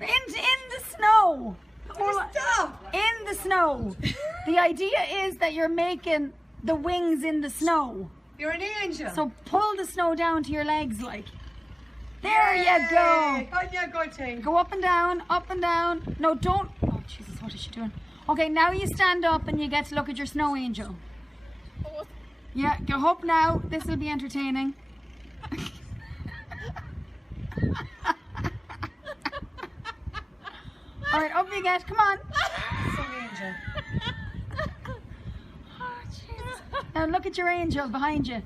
in the snow. Stop. In the snow. The idea is that you're making the wings in the snow. You're an angel. So pull the snow down to your legs, like. There you go. Oh, yeah, good thing. Go up and down, up and down. No, don't. Oh, Jesus, what is she doing? Okay, now you stand up and you get to look at your snow angel. Yeah, go up now. This will be entertaining. All right, up you get. Come on. Some angel. Oh, Jesus. Now look at your angel behind you.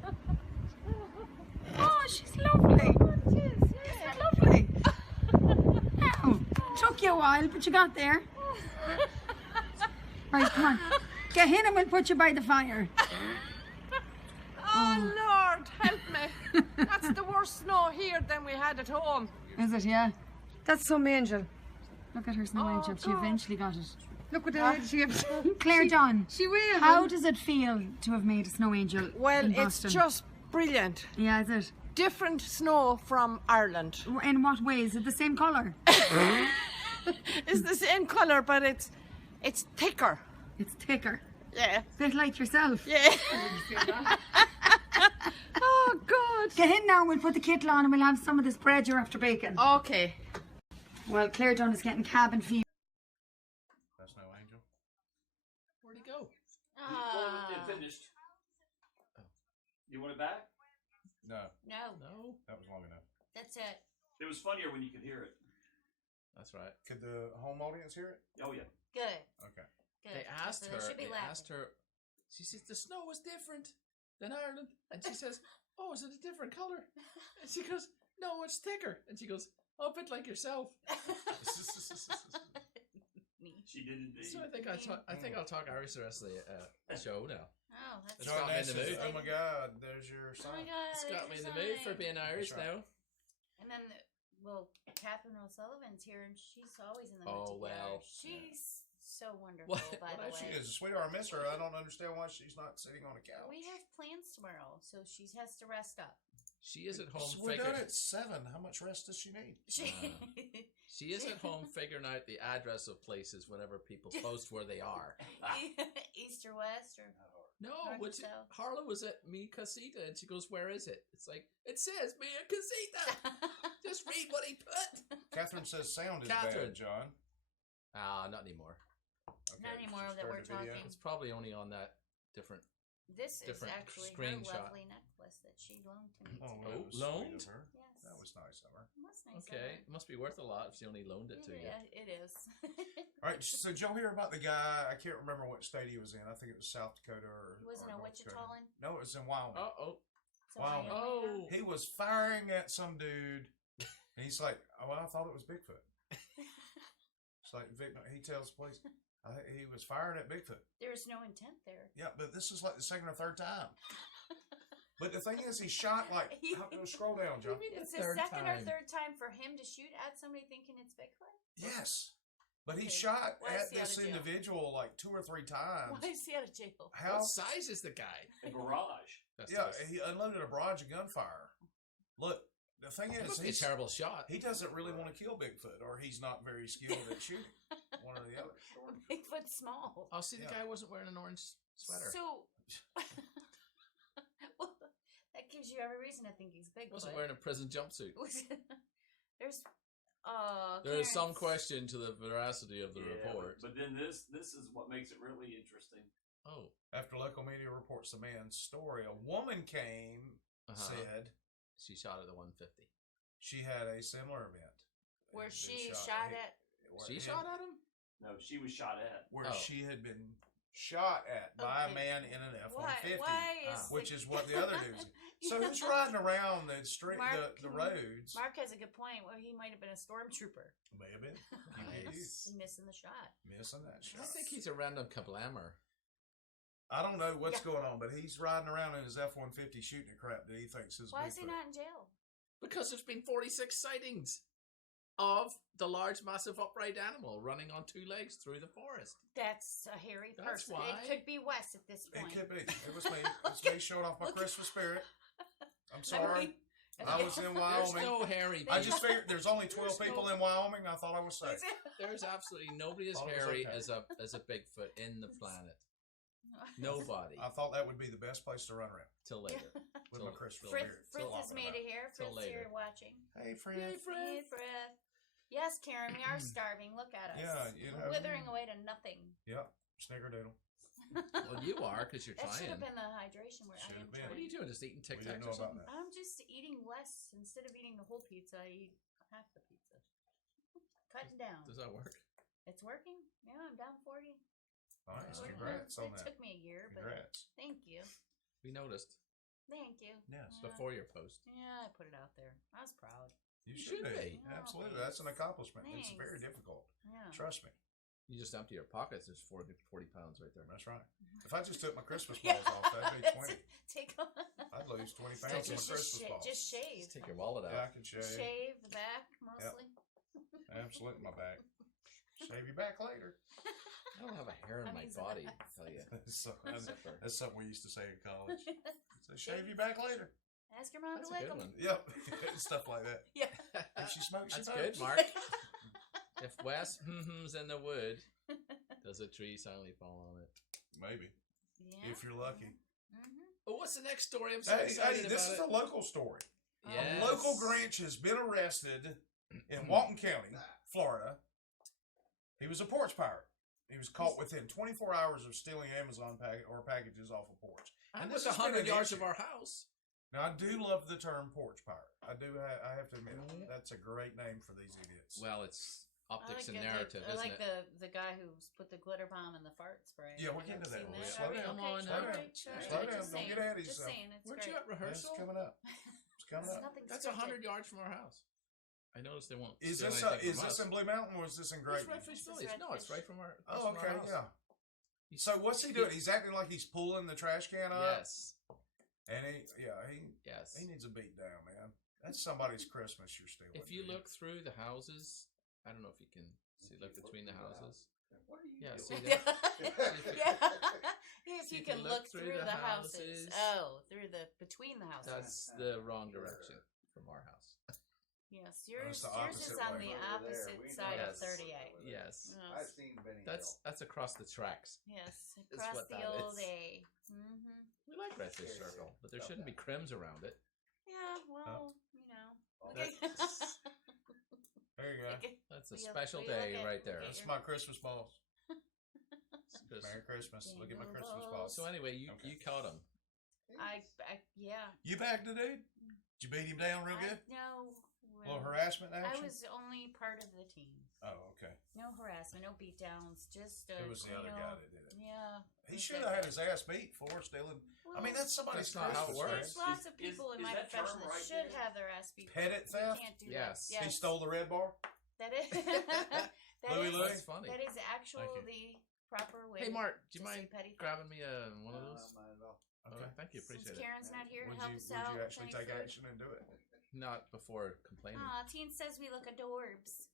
Oh, she's lovely. Isn't it lovely? Now, took you a while, but you got there. Right, come on. Get in and we'll put you by the fire. Oh, Lord, help me. That's the worst snow here than we had at home. Is it, yeah? That's some angel. Look at her snow angel. She eventually got it. Look what the head she gives. Claire Dunn, She will. how does it feel to have made a snow angel Well, in it's Boston? just brilliant. Yeah, is it? Different snow from Ireland. In what way? Is it the same colour? It's the same colour, but it's thicker. It's thicker. Yeah. Bit like yourself. Yeah. Oh, God. Get in now and we'll put the kettle on and we'll have some of this bread you're after baking. Okay. Well, Claire Dunn is getting cabin fever. That's no angel. Where'd he go? It finished. You want it back? No, No, No. that was long enough. that's it. It was funnier when you could hear it. That's right. Could the home audience hear it? Oh, yeah. Good. Okay. Good. They asked So her. should be They laughing. asked her. She says the snow was different than Ireland, and she says, "Oh, is it a different color?" And she goes, "No, it's thicker." And she goes, "Oh, a bit like yourself." Me. She did indeed. So I think I'll talk Irish the rest of the show now. Oh, that's It's John got me in Nash the says, mood. "Oh my God, there's your Oh sign." my God, It's got me in there's the mood for something. being Irish That's right. now. And then, well, Catherine O'Sullivan's here, and she's always in the mood Oh, to be well. Irish. She's so wonderful, What- by what the She way. is a sweetheart. I miss her. I don't understand why she's not sitting on a couch. We have plans tomorrow, so she has to rest up. She is at home So we're done figuring. at 7. How much rest does she need? She is at home figuring out the address of places whenever people post where they are. East or west or No, North which or south? Harlow was at Mi Casita, and she goes, "Where is it?" It's like, it says Mi Casita. Just read what he put. Catherine says sound is Catherine. bad, John. Not anymore. Okay, Not anymore she that we're started a video. talking. It's probably only on that different. This is Different actually her screenshot. lovely necklace that she loaned to me. Oh, today. that was sweet loaned? of her. Yes. That was nice of her. It was nice of Okay, her. it must be worth a lot if she only loaned it to you. Yeah, it is. All right, so did y'all hear about the guy? I can't remember what state he was in. I think it was South Dakota or. He wasn't or a North Wichita Dakota. one? No, it was in Wyoming. Oh, So Wow. oh. He was firing at some dude, and he's like, "Oh, well, I thought it was Bigfoot." It's like he tells the police he was firing at Bigfoot. There's no intent there. Yeah, but this is like the second or third time. But the thing is, he shot like. Scroll down, John. It's the third second or time. third time for him to shoot at somebody thinking it's Bigfoot? Yes, but he Okay. shot Why is at he out this of jail? individual like 2 or 3 times. Why is he out of jail? How? What size is the guy? A garage. That's Yeah, just- he unloaded a barrage of gunfire. Look, the thing That is, must be a terrible shot. he doesn't really want to kill Bigfoot, or he's not very skilled at shooting. One or the other. Bigfoot's small. Oh, see, the Yeah. guy wasn't wearing an orange sweater. So, well, that gives you every reason to think he's He Bigfoot. wasn't wearing a prison jumpsuit. There's, There is some Clarence. question to the veracity of the Yeah, report. But then this is what makes it really interesting. Oh, After local media reports the man's story, a woman came, said she shot at the 150. she had a similar event. Where Had been she shot at. where- She and shot at him? No, she was shot at. where Oh. she had been shot at by a man in an F-150, Why is which is what the other dude's. So who's riding around the street, the roads? Mark has a good point. Well, he might have been a stormtrooper. May have been. Nice. Missing the shot. Missing that shot. I think he's a random kablammer. I don't know what's going on, but he's riding around in his F-150 shooting at crap that he thinks is Why is Bigfoot. he not in jail? Because there's been 46 sightings of the large, massive upright animal running on two legs through the forest. That's a hairy That's person. why. It could be Wes at this point. It could be. It was me. It was me showing off my Christmas spirit. I'm sorry. I was in Wyoming. There's no hairy people. I just figured there's only 12 people in Wyoming. I thought I was safe. There's absolutely nobody as Thought it was hairy okay. as a Bigfoot in the planet. Nobody. I thought that would be the best place to run around Till later. with my Christmas Fritz spirit. is made of hair. Till Fritz, later. you're watching. Hey, Fred. Hey, Fred. Hey, Fred. Yes, Karen, we are starving. Look at us. Yeah, you know. We're withering away to nothing. Yep. Snickerdoodle. Well, you are because you're That should trying. have been the hydration where I Should am have been. What are trying. you doing? Just eating Tic We Tacs didn't know or about something? that. I'm just eating less. Instead of eating the whole pizza, I eat half the pizza. Cutting down. Does that work? It's working. Yeah, I'm down 40. Nice. Well, Congrats on it that. took me a year, but Congrats. thank you. We noticed Thank you. Yes. before your post. Yeah, I put it out there. I was proud. You should should be. be. Absolutely. That's an accomplishment. It's Thanks. very difficult. Yeah. Trust me. You just empty your pockets. There's 40 pounds right there. That's right. If I just took my Christmas balls off, that'd be 20. Take I'd lose 20 pounds on my Christmas balls. just shave. Just take your wallet out. Yeah, I can shave. Shave the back mostly. Absolutely, my back. Shave your back later. I don't have a hair in my body, I tell you. So, Zipper. that's something we used to say in college. So shave your back later. Ask your mom That's to a lick good them. one. Yep. Stuff like that. Yeah. If she smokes, she That's good, smokes. Mark. If Wes hm's in the wood, does a tree silently fall on it? Maybe. Yeah. If you're lucky. Mm-hmm. Oh, what's the next story? I'm so Hey, excited this is about a local story. Yes. A local Grinch has been arrested in Walton County, Florida. He was a porch pirate. He was caught within 24 hours of stealing Amazon packages off a porch. I'm this with has been 100 an yards issue. of our house. Now, I do love the term porch pirate. I do. I have to admit, that's a great name for these idiots. Well, it's optics and it. narrative, I isn't like it? the guy who's put the glitter bomb in the fart spray. Yeah, we I've can do that. seen We'll that. slow Are we down. Come on okay? now. All right, Slow all down. right. Just Don't saying. get ahead of Just yourself. saying. It's Weren't great. you at rehearsal? It's coming up. It's coming It's up. nothing That's scripted. 100 yards from our house. I noticed they won't. Is steal this anything is from this us. in Blue Mountain or is this in It's Grayton? Redfish This is Village. No, it's Redfish. right from our. Oh, from our okay, house. yeah. So what's he doing? He's acting like he's pulling the trash can up. Yes. And he Yes. needs a beat down, man. That's somebody's Christmas you're stealing. If you dude. look through the houses, I don't know if you can see. Look between the houses. What are you Yeah, doing? see Yeah. that? If See you if you can look look through through the the houses. houses. Oh, through the between the houses. That's the wrong direction from our house. Yes, it's yours the is opposite on way. the Over there, opposite we side know. of 38. Yes. I've seen Benny That's across the tracks. Yes, Is across what the that old is. A. Mm-hmm. We like Redfish Circle, but there shouldn't be crims around it. Yeah, well, you know. Oh, Okay. There you go. Okay. That's a We- special we day look at- right there. look at That's your- my Christmas balls. Just- Merry Christmas. Look at my Jingle Christmas balls. balls. So anyway, you Okay. you caught him. Yeah. You bagged the dude? Did you beat him down real good? No. A little harassment I action? was only part of the team. Oh, okay. No harassment, no beatdowns, just It was the other you guy know, that did it. Yeah. He it's should like have had that. his ass beat for stealing. I mean, that's somebody's That's not how it Christmas, works. There's man. lots of people in is my that term profession that right should there? have their ass beat. Pettit You theft? can't do Yes. that. Yes. He stole the red bar? That is. that Louis is- Louis? That's funny. That is actually Thank the proper way. Hey Mark, do to you say mind petty theft. grabbing me one of those? Not at all. Okay, thank you, Since appreciate it. Karen's not here to Would help you, us would out, you with actually any take food? action and do it? Not before complaining. Aw, Teen says we look adorbs.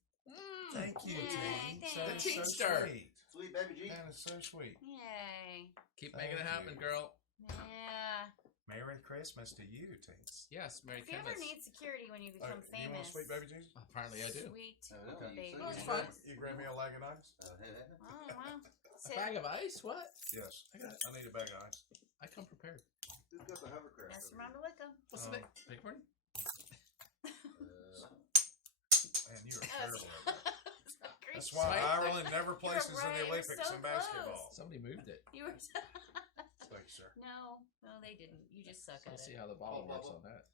Thank you, Yay, Teen. thanks. That The is Teen so star. sweet. Sweet baby G. That is so sweet. Yay. Keep making it Thank happen, you. girl. Yeah. Merry Christmas to you, Teens. Yes, Merry If you ever Christmas. need security when you become You want famous. sweet baby Jesus? Apparently I do. Sweet No, no, baby. you You said grab, you grab me a lag of ice? Oh, wow. A bag of ice? What? Yes. I need a bag of ice. I come prepared. Who's got the hovercraft? Ask your over mom to lick 'em. What's the name? Bigford? Man, you are terrible at that. That's why Swipe. Ireland never You're places in right, the you're Olympics so in basketball. Somebody moved it. You were. Thank you, sir. No, they didn't. You just suck So at let's see it. how the bottle works on that.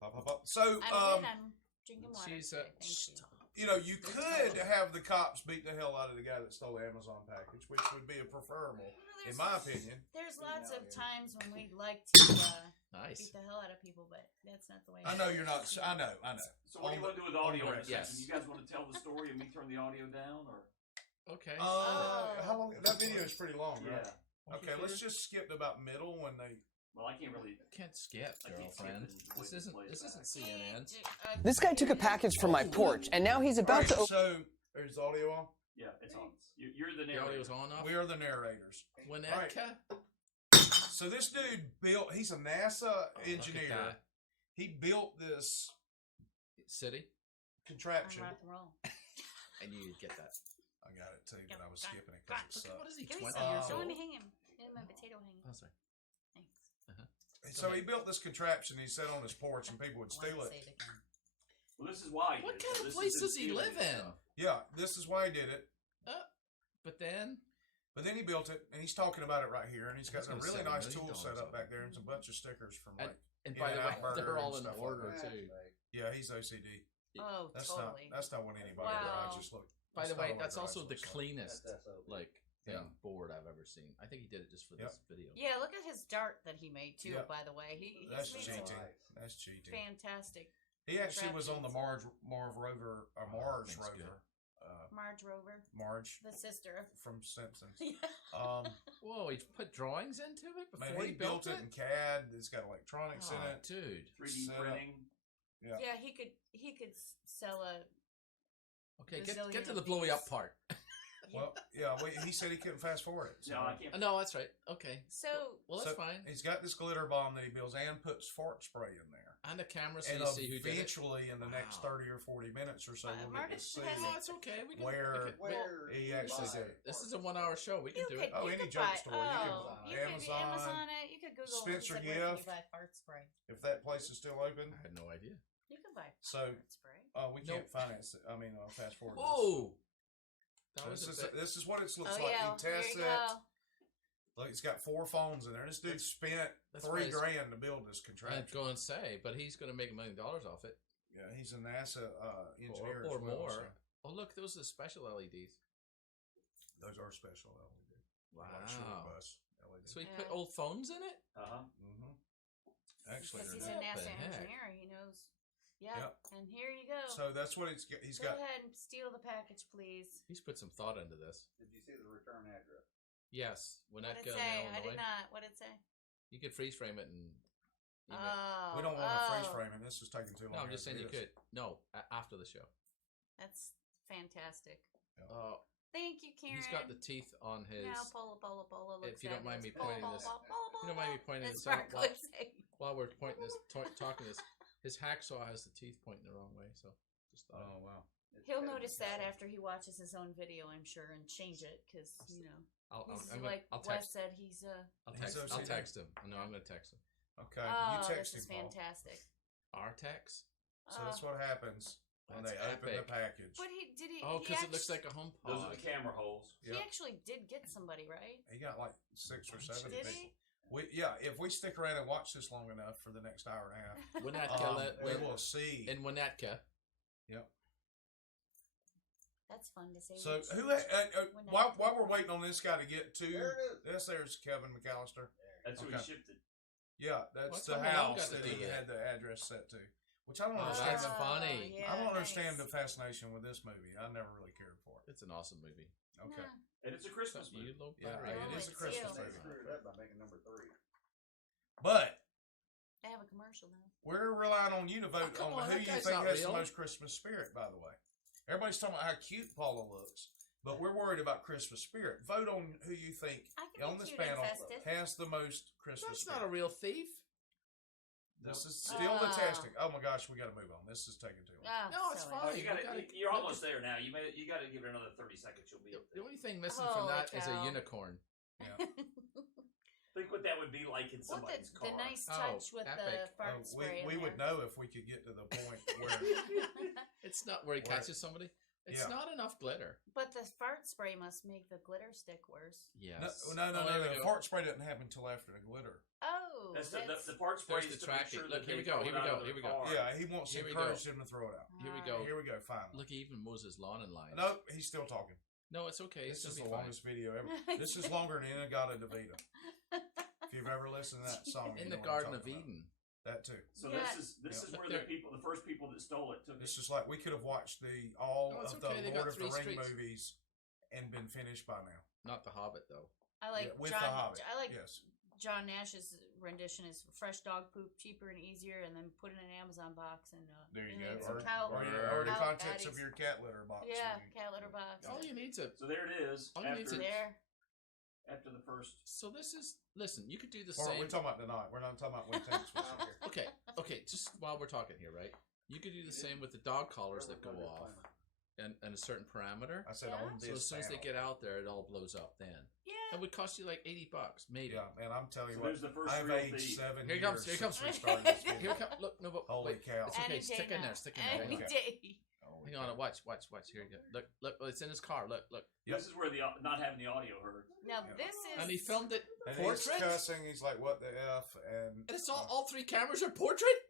Pop, pop, pop. So, I'm good. I'm drinking water. She's today, thank you. stop. you could have the cops beat the hell out of the guy that stole the Amazon package, which would be a preferable, in my opinion. There's lots of times when we'd like to beat the hell out of people, but that's not the way. I know you're not. I know. So what do you want to do with audio? Yes. You guys want to tell the story and we turn the audio down, or? Okay. How long? That video is pretty long, right? Yeah. Okay, let's just skip to about middle when they. Well, I can't really. Can't skip, girlfriend. This isn't CNN. This guy took a package from my porch, and now he's about to. So, is audio on? Yeah, it's on. You're the The narrator. audio's on off. We are the narrators. Winnetka. So this dude built. He's a NASA engineer. that. He built this City. contraption. Rock and roll. I knew you'd get that. I got it too, but I was skipping it because it What sucked. is he? Give me 20 some. years Don't old. let me hang him. Give him a potato hang. Oh, sorry. Thanks. So he built this contraption. He sat on his porch, and people would steal Say it. it again. Well, this is why. What kind of place does he live in? Yeah, this is why he did it. But then. But then he built it, and he's talking about it right here. And he's got He's a gonna really $7 nice million tool set up on back it. there, and some bunch of stickers from like. And by the way, In-N-Out Burger they're all and in stuff like order that. too. Yeah, he's OCD. Oh, That's totally. not what anybody Wow. garages look. By the not way, what that's garage also the looks like. cleanest That's SOB. like Yeah. board I've ever seen. I think he did it just for this video. Yeah, look at his dart that he made too. Yeah. By the way, he's That's made cheating. some That's cheating. fantastic. He actually was on the Mars rover, Mars thanks, good. rover. Marge Rover, Marge the sister. from Simpsons. Yeah. Whoa, he put drawings into it before Man, he built it. in CAD. It's got electronics in Oh, it. dude. 3D Set up. printing. Yeah. Yeah, he could sell a. Okay, Bazillion get to of the blowy up these. part. Well, yeah. He said he couldn't fast forward it. So. No, I can't. No, that's right. Okay. So Well, that's So fine. He's got this glitter bomb that he builds and puts fart spray in there. And the camera so And you see who did it. eventually, in the next Wow. 30 or 40 minutes or so, we'll get to Marcus see has Oh, it's okay. We can, where Where he actually did it. This is a 1 hour show. We can you do could, it. Oh, you any could junk buy, store. You can oh, buy you could Amazon, Amazon it. You could Google Spencer it. Where can Gift. you buy fart spray? If that place is still open, I had no idea. You can buy So, fart spray. we Nope. can't finance it. I mean, fast forward. Whoa! this. That was So a bit. this is what it looks Oh like. yeah, He there tests you it. go. Look, it's got 4 phones in there. This dude spent That's $3 why he's- grand to build this I'd contraption. go and say, but he's going to make $1 million off it. Yeah, he's a NASA engineer Or as well. more. so Oh, look, those are special LEDs. those are special LED. Wow. Like short bus LED. So he put Yeah. old phones in it? Uh-huh. Actually, Because he's they're a not. What the NASA heck? engineer, he knows. Yeah, Yep. and here you go. So that's what he's Go got. ahead and steal the package, please. He's put some thought into this. Did you see the return address? Yes. What did Winnetka, it say? I Illinois. did not. What did it say? You could freeze frame it and. email. Oh, We don't want to freeze frame it. This is taking too long. No, I'm just as saying it you is. could. No, after the show. That's fantastic. Thank you, Karen. He's got the teeth on his. Now, Polo looks If you don't mind me fabulous. pointing this- Polo, you don't mind me pointing as this out Mark would say. while we're pointing this, talking this. His hacksaw has the teeth pointing the wrong way, so just thought. Oh wow. He'll notice that after he watches his own video, I'm sure, and change it because he's like I'll Wes text. said. He's I'll text him. No, I'm gonna text him. Okay, Oh, you text this him, is Paul. fantastic. Our text. So that's what happens when That's they open the epic. package. But he did he. Oh, he because it looks actu- like a home Those pod. are the camera holes. He Yep. actually did get somebody, right? He got like 6 or 7 Did people. he? If we stick around and watch this long enough for the next hour and a half, Winnetka, we will see. in Winnetka. Yep. That's fun to say. So which- who? Winnetka. While we're waiting on this guy to get to There it is. this, there's Kevin McAllister. That's who Okay. he shipped it. Yeah, that's What's the Home Alone house got to that do he with it? had the address set to. Which I don't Oh, understand. that's funny. Yeah, I don't understand the nice. fascination with this movie. I never really cared for it. It's an awesome movie. Okay. Nah. And it's a Christmas You movie. low Yeah, battery. it is a it's Christmas you. They movie. screwed it up by making number 3. But They have a commercial now. we're relying on you to vote come on on, who that you guy's think not has the real. most Christmas spirit, by the way. Everybody's talking about how cute Paula looks, but we're worried about Christmas spirit. Vote on who you think I can on be this cute and panel festive. has the most Christmas That's spirit. not a real thief. This is still the Oh. testing. Oh my gosh, we got to move on. This is taking too long. Oh, No, it's silly. fine. Oh, you gotta- you're almost there now. You got to give it another 30 seconds. You'll be up The there. only thing missing from Holy that is a cow. unicorn. Think what that would be like in What somebody's the car. nice Oh, touch with the epic. fart spray. We in would there. know if we could get to the point where It's not where he Where- catches somebody. It's Yeah. not enough glitter. But the fart spray must make the glitter stick worse. Yes. no. Oh, there we go. Fart spray doesn't happen until after the glitter. Oh, Ooh, That's that's the part spray There's is the to make tracking. sure Look, that here we they go, throw here it we out go, of their here we go. car. Yeah, he wants to Here we encourage go. them to throw it out. Here we Alright. go. Here we go, finally. Look, even Moses' lawn and line. Nope, he's still talking. No, it's okay. This It's is gonna the be fine. longest video ever. This is longer than Inagata Devita. If you've ever listened to that song, In you the know what I'm Garden of talking about. Eden. That too. So Yeah. this is Look, where there- the first people that stole it took This it. is like we could have watched all Oh, it's of okay, the they got Lord of the 3 Ring streets. movies and been finished by now. Not the Hobbit though. I like Yeah, with John. the Hobbit. I like yes. John Nash's rendition is fresh dog poop, cheaper and easier, and then put it in an Amazon box and There you and go. then some Or, cow, or the cow contents of patties. your cat litter box. Yeah, when you- cat litter box. All you need to. So there it is. All you need to- There. After the first. So this is. Listen, you could do the Or same. we're talking about tonight. We're not talking about when things was here. Okay, okay. Just while we're talking here, right? You could do the same with the dog collars that go off, and a certain parameter. I said Yeah. on this So as soon as they panel. get out there, it all blows up. Then Yeah. it would cost you like $80, maybe. Yeah, and I'm telling you So what, there's the first I've real aged thief. 7 Here years it comes, here it comes. since we started this Here video. it comes. Look, no, but Holy wait. cow. It's okay. Any Stick day in there. now. Stick in there. Any Hang on. day. Holy Hang on. cow. Watch. Here you go. Look. It's in his car. Look. Yep. This is where the not having the audio hurt. Now Yeah. this is. And he filmed it And portrait. he's cussing. He's like, "What the f?" And it's all 3 cameras are portrait.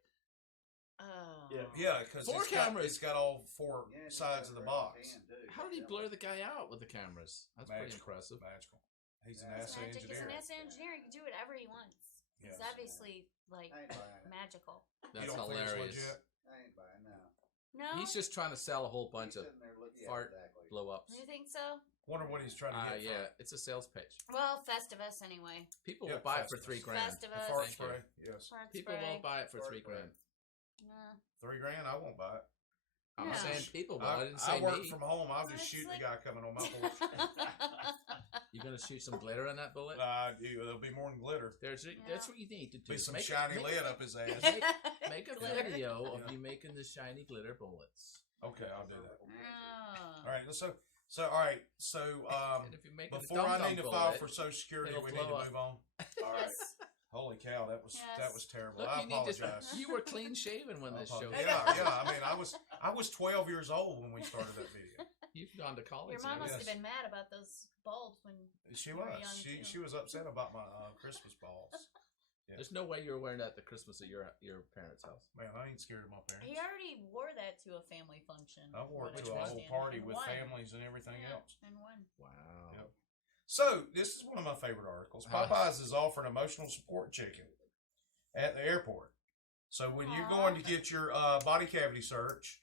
Oh. Yeah, because 4 cameras. It's got all 4 Yeah, it's sides got of the a box. can, too. How did he blur the guy out with the cameras? That's pretty Magical. impressive. Magical. He's an Yeah. It's NASA magic. He's engineer. an NASA engineer. He can do whatever he wants. Yes. He's obviously like I ain't buying it. magical. That's you don't think it's hilarious. legit? I ain't buying no. No. He's just trying to sell a whole bunch He's of sitting there looking at fart exactly. blow ups. You think so? Wonder what he's trying to get. Yeah, it's a sales pitch. Well, Festivus anyway. People Yep, will buy it for Festivus. 3 grand. For Festivus. fart Thank you. spray. Yes. Fart People spray. will buy it for Fart 3 spray. grand. No. 3 grand. I won't buy it. I'm No. saying people will. I didn't say I work me. from home. I'll just It's shoot like- the guy coming on my porch. You gonna shoot some glitter in that bullet? There'll be more than glitter. That's what you need to do. Be some Make shiny make lead up his ass. Make a Glitter. video of Yeah. you making the shiny glitter bullets. Okay, I'll do that. Oh. All right. So all right. So And if you make it a before I dum-dum need to file bullet, for Social Security, it'll we need to blow up. move on. All right. Holy cow, that Yes. was terrible. look, I you need apologize. to. You were clean shaven when this show. Yeah. I mean, I was 12 years old when we started that video. You've gone to college. Your mom now. must Yes. have been mad about those bulbs when She you were was. young, too. She was upset about my Christmas balls. There's no way you were wearing that at the Christmas at your parents' house. Man, I ain't scared of my parents. he already wore that to a family function. I wore it What to a whole understand. party And with won. families and everything Yeah, else. and one. Wow. Yep. So this is one of my favorite articles. Popeyes is offering emotional support chicken at the airport. So when you're going to get your body cavity search,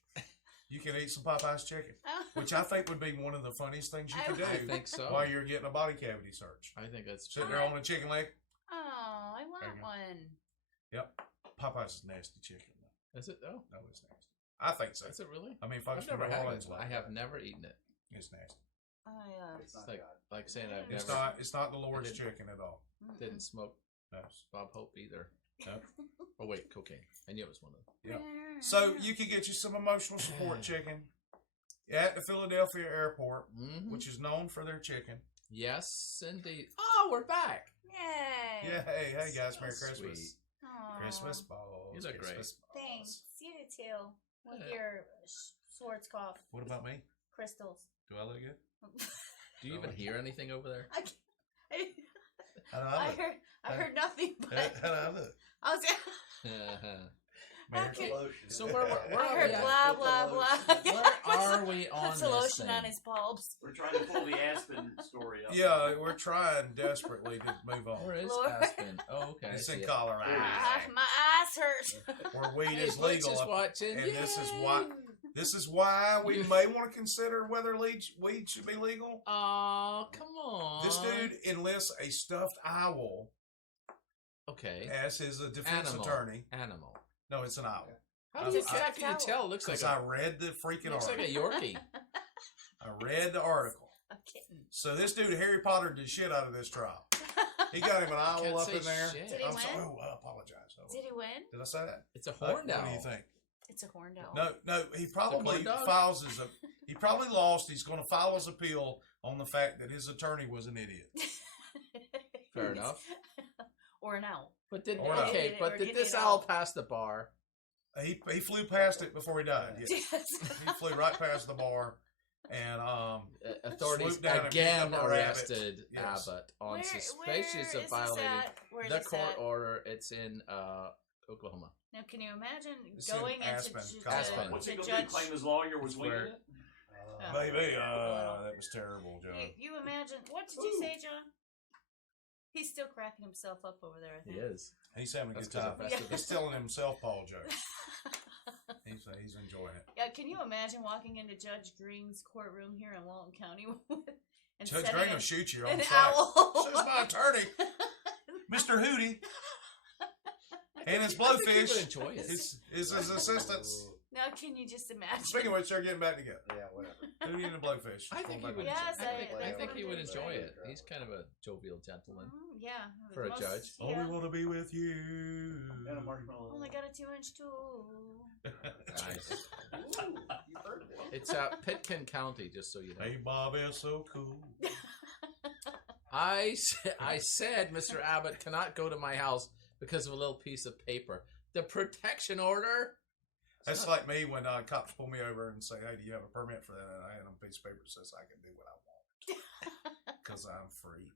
you can eat some Popeyes chicken, which I think would be one of the funniest things you could do I think so. while you're getting a body cavity search. I think that's Sitting there on a chicken leg. Oh, I There want you go. one. Yep. Popeyes is nasty chicken. Is it though? No, it's nasty. I think so. Is it really? I mean, folks I've from never New had Orleans it. like I it. have never eaten it. It's nasty. It's It's not like saying I've It's never not the Lord's I didn't- chicken at all. didn't smoke No. Bob Hope either. No. Oh wait, cocaine. I knew it was one of them. Yep. So you can get you some emotional support chicken at the Philadelphia airport, Mhm. which is known for their chicken. Yes, indeed. Oh, we're back. Yay. Yeah, hey guys, So Merry Christmas. sweet. Aw. Christmas balls. You look great. Christmas balls. Thanks. You too. With Yeah. your swords cough What about me? crystals. Do I look good? Do you even hear anything over there? How do I I look? heard. I heard nothing, but How do I look? I was. Merry Okay. Christmas. So where I are heard we at? blah blah blah. Where are we on Puts a this lotion on thing? his bulbs. We're trying to pull the Aspen story up. Yeah, we're trying desperately to move on. Where is Lord. Aspen? Oh, okay. I It's see in it. Colorado, My eyes hurt. where weed Hey, is Butch legal. is watching. And this is Yay! why we may want to consider whether weed should be legal. Oh, come on. This dude enlists a stuffed owl Okay. as his defense Animal. attorney. Animal. No, it's an owl. How do you, I- how can you tell? It looks like Because I a, read the freaking looks like article. a Yorkie. I read the article. A kitten. So this dude Harry Potter did shit out of this trial. He got him an owl Can't up say in there. shit. Did he I'm win? sorry. Oh, I apologize. Oh, Did he win? did I say that? It's a horned owl. What do you think? It's a horned owl. No. He probably corn dog? files his. He probably lost. He's going to file his appeal on the fact that his attorney was an idiot. Fair enough. Or an owl. But did Or not. okay? But Or did give this it owl all. pass the bar? He flew past it before he died. Yes. Yes. He flew right past the bar, And authorities swooped down and picked again up a rabbit. arrested Yes. Abbott on Where suspicious is of this violating at? Where is the this court at? order. It's in Oklahoma. Now, can you imagine It's in going into Aspen, Aspen. What's he the gonna do? judge? Claim his lawyer was Where- winging it? Oh. Baby, that was terrible, John. You imagine? What did you say, John? He's still cracking himself up over there. I think. He is. He's having a That's good time. 'cause of Festivus. He's telling himself Paul jokes. He's enjoying it. Yeah, can you imagine walking into Judge Green's courtroom here in Walton County and Judge setting Green an- will shoot you on an sight. owl? Says my attorney, Mr. Hootie, and his blowfish, would enjoy it. his assistants. Now, can you just imagine? Speaking of which, they're getting back together. Yeah, whatever. Hootie and the blowfish. I think he would. Yes, I I think he would would enjoy enjoy it. it. He's kind of a jovial gentleman. Yeah, For a most- judge. Oh, Yeah. we want to be with you. And a marshmallow. Only got a 2-inch tool. Nice. Ooh, you heard it. It's Pitkin County, just so you know. Hey, Bob is so cool. I said Mr. Abbott cannot go to my house because of a little piece of paper. The protection order. That's like me when cops pull me over and say, "Hey, do you have a permit for that?" And I hand them a piece of paper that says I can do what I want because I'm free.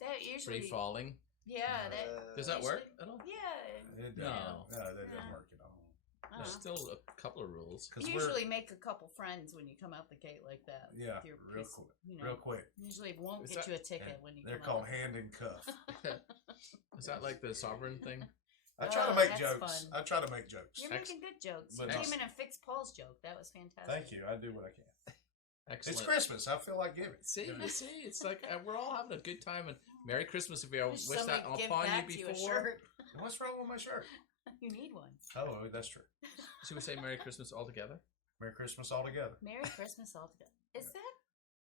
That usually. Free falling. Yeah, that. Does that work usually- at all? Yeah. It No. doesn't. That doesn't work at all. There's still a couple of rules. Because Usually make a couple friends when you come out the gate like that. Yeah, with your real piece- quick. You know, Real quick. Usually won't Is get that- you a ticket when you They're come called out. hand and cuff. Is that like the sovereign thing? I try to Oh, make that's jokes. fun. I try to make jokes. You're making good jokes. But you it's- came in and fixed Paul's joke. That was fantastic. Thank you. I do what I can. Excellent. It's Christmas. I feel like giving. See, you see, it's like we're all having a good time, and Merry Christmas if you Wish wish that somebody give upon back you to a before. shirt. What's wrong with my shirt? You need one. Oh, that's true. Should we say Merry Christmas all together? Merry Christmas all together. Merry Christmas altogether. Is that?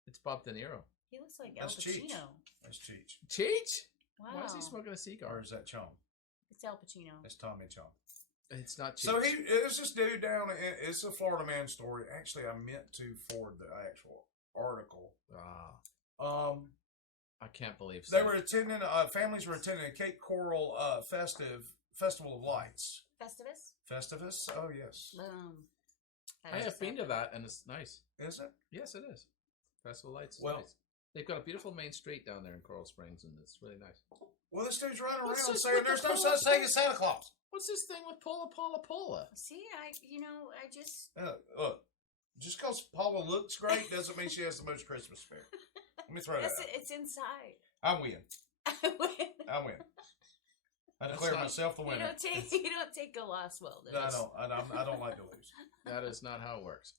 It's Bob De Niro. He looks like That's Al Cheech. Pacino. That's Cheech. Cheech? Wow. Why is he smoking a Or cigar? is that Chong? It's Al Pacino. That's Tommy Chong. It's not Cheech. So it's this dude down. It's a Florida man story. Actually, I meant to forward the actual article. I can't believe so. They were attending. Families were attending a Cape Coral festival of lights. Festivus? Oh yes. I have been to that, and it's nice. Is it? Yes, it is. Festival Lights is Well- nice. They've got a beautiful main street down there in Coral Springs, and it's really nice. Well, this dude's running What's around this saying with there's the no such thing as Santa Claus. What's this thing with Pola? See, I just. Look, just because Paula looks great doesn't mean she has the most Christmas spirit. Let me throw that out. It's inside. I win. I win. I win. I declare myself the You winner. don't take a loss well. Then. No, I don't. I don't like to lose. That is not how it works.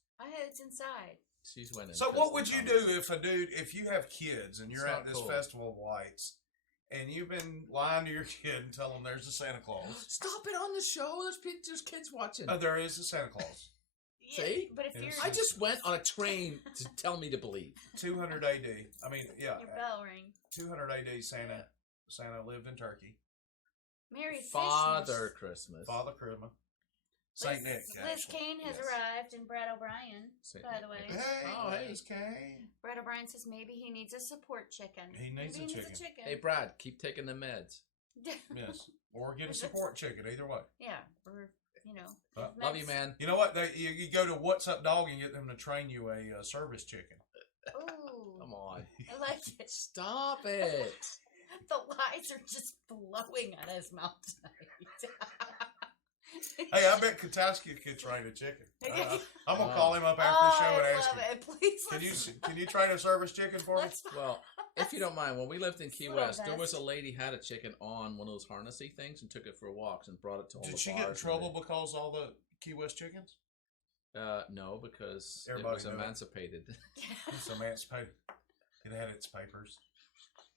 It's inside. She's winning. So, what would you do if you have kids and you're It's at not this cool. festival of lights and you've been lying to your kid and telling them there's a Santa Claus? Stop it on the show. There's kids watching. Oh, there is a Santa Claus. See? But if you're. I just went on a train to tell me to believe. 200 AD. I mean, yeah. Your bell ring. 200 AD. Santa lived in Turkey. Merry Father Christmas. Father Christmas. Saint Nick. Liz Kane has arrived, and Brad O'Brien, by the way. Hey, Liz Kane. Brad O'Brien says maybe he needs a support chicken. He needs a chicken. Hey, Brad, keep taking the meds. Yes. Or get a support chicken, either way. Yeah. Or, you know. Love you, man. You know what? You go to What's Up Dog and get them to train you a service chicken. Ooh. Come on. I like it. Stop it. The lies are just flowing out of his mouth tonight. Hey, I bet Kataski could train a chicken. I'm gonna call him up after the show and ask him. Please, can you train a service chicken for me? Well, if you don't mind, when we lived in Key Little West, there was best. a lady had a chicken on one of those harnessy things and took it for walks and brought it to all the Did bars. she get in trouble because all the Key West chickens? No, because Everybody it was knew it. emancipated. It's emancipated. It had its papers.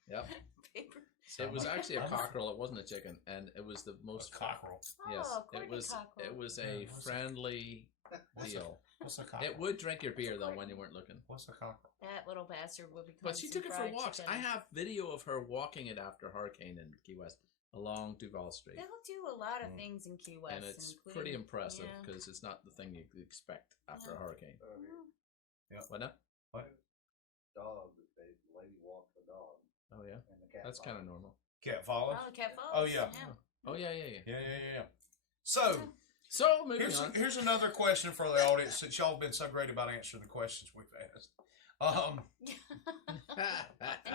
Yep. Paper. It was actually a cockerel. It wasn't a chicken, and it was the most cockerel. Yes, Oh, it was. cockerel. It was Yeah, a what's friendly deal. What's a cockerel? It would drink your beer though when you weren't looking. What's a cockerel? That little bastard would be. But she took it for walks. I have video of her walking it after a hurricane in Key West along Duval Street, They'll do a lot of things in Key West, and it's including- pretty impressive yeah. because it's not the thing you expect after a hurricane. Yeah. What now? What? Dog. The lady walks the dog. Oh yeah, And the cat that's kind of follows. normal. Cat follows? Oh, cat follows. Oh, yeah. Oh yeah. Yeah. So So moving on. Here's another question for the audience, since y'all have been so great about answering the questions we've asked. And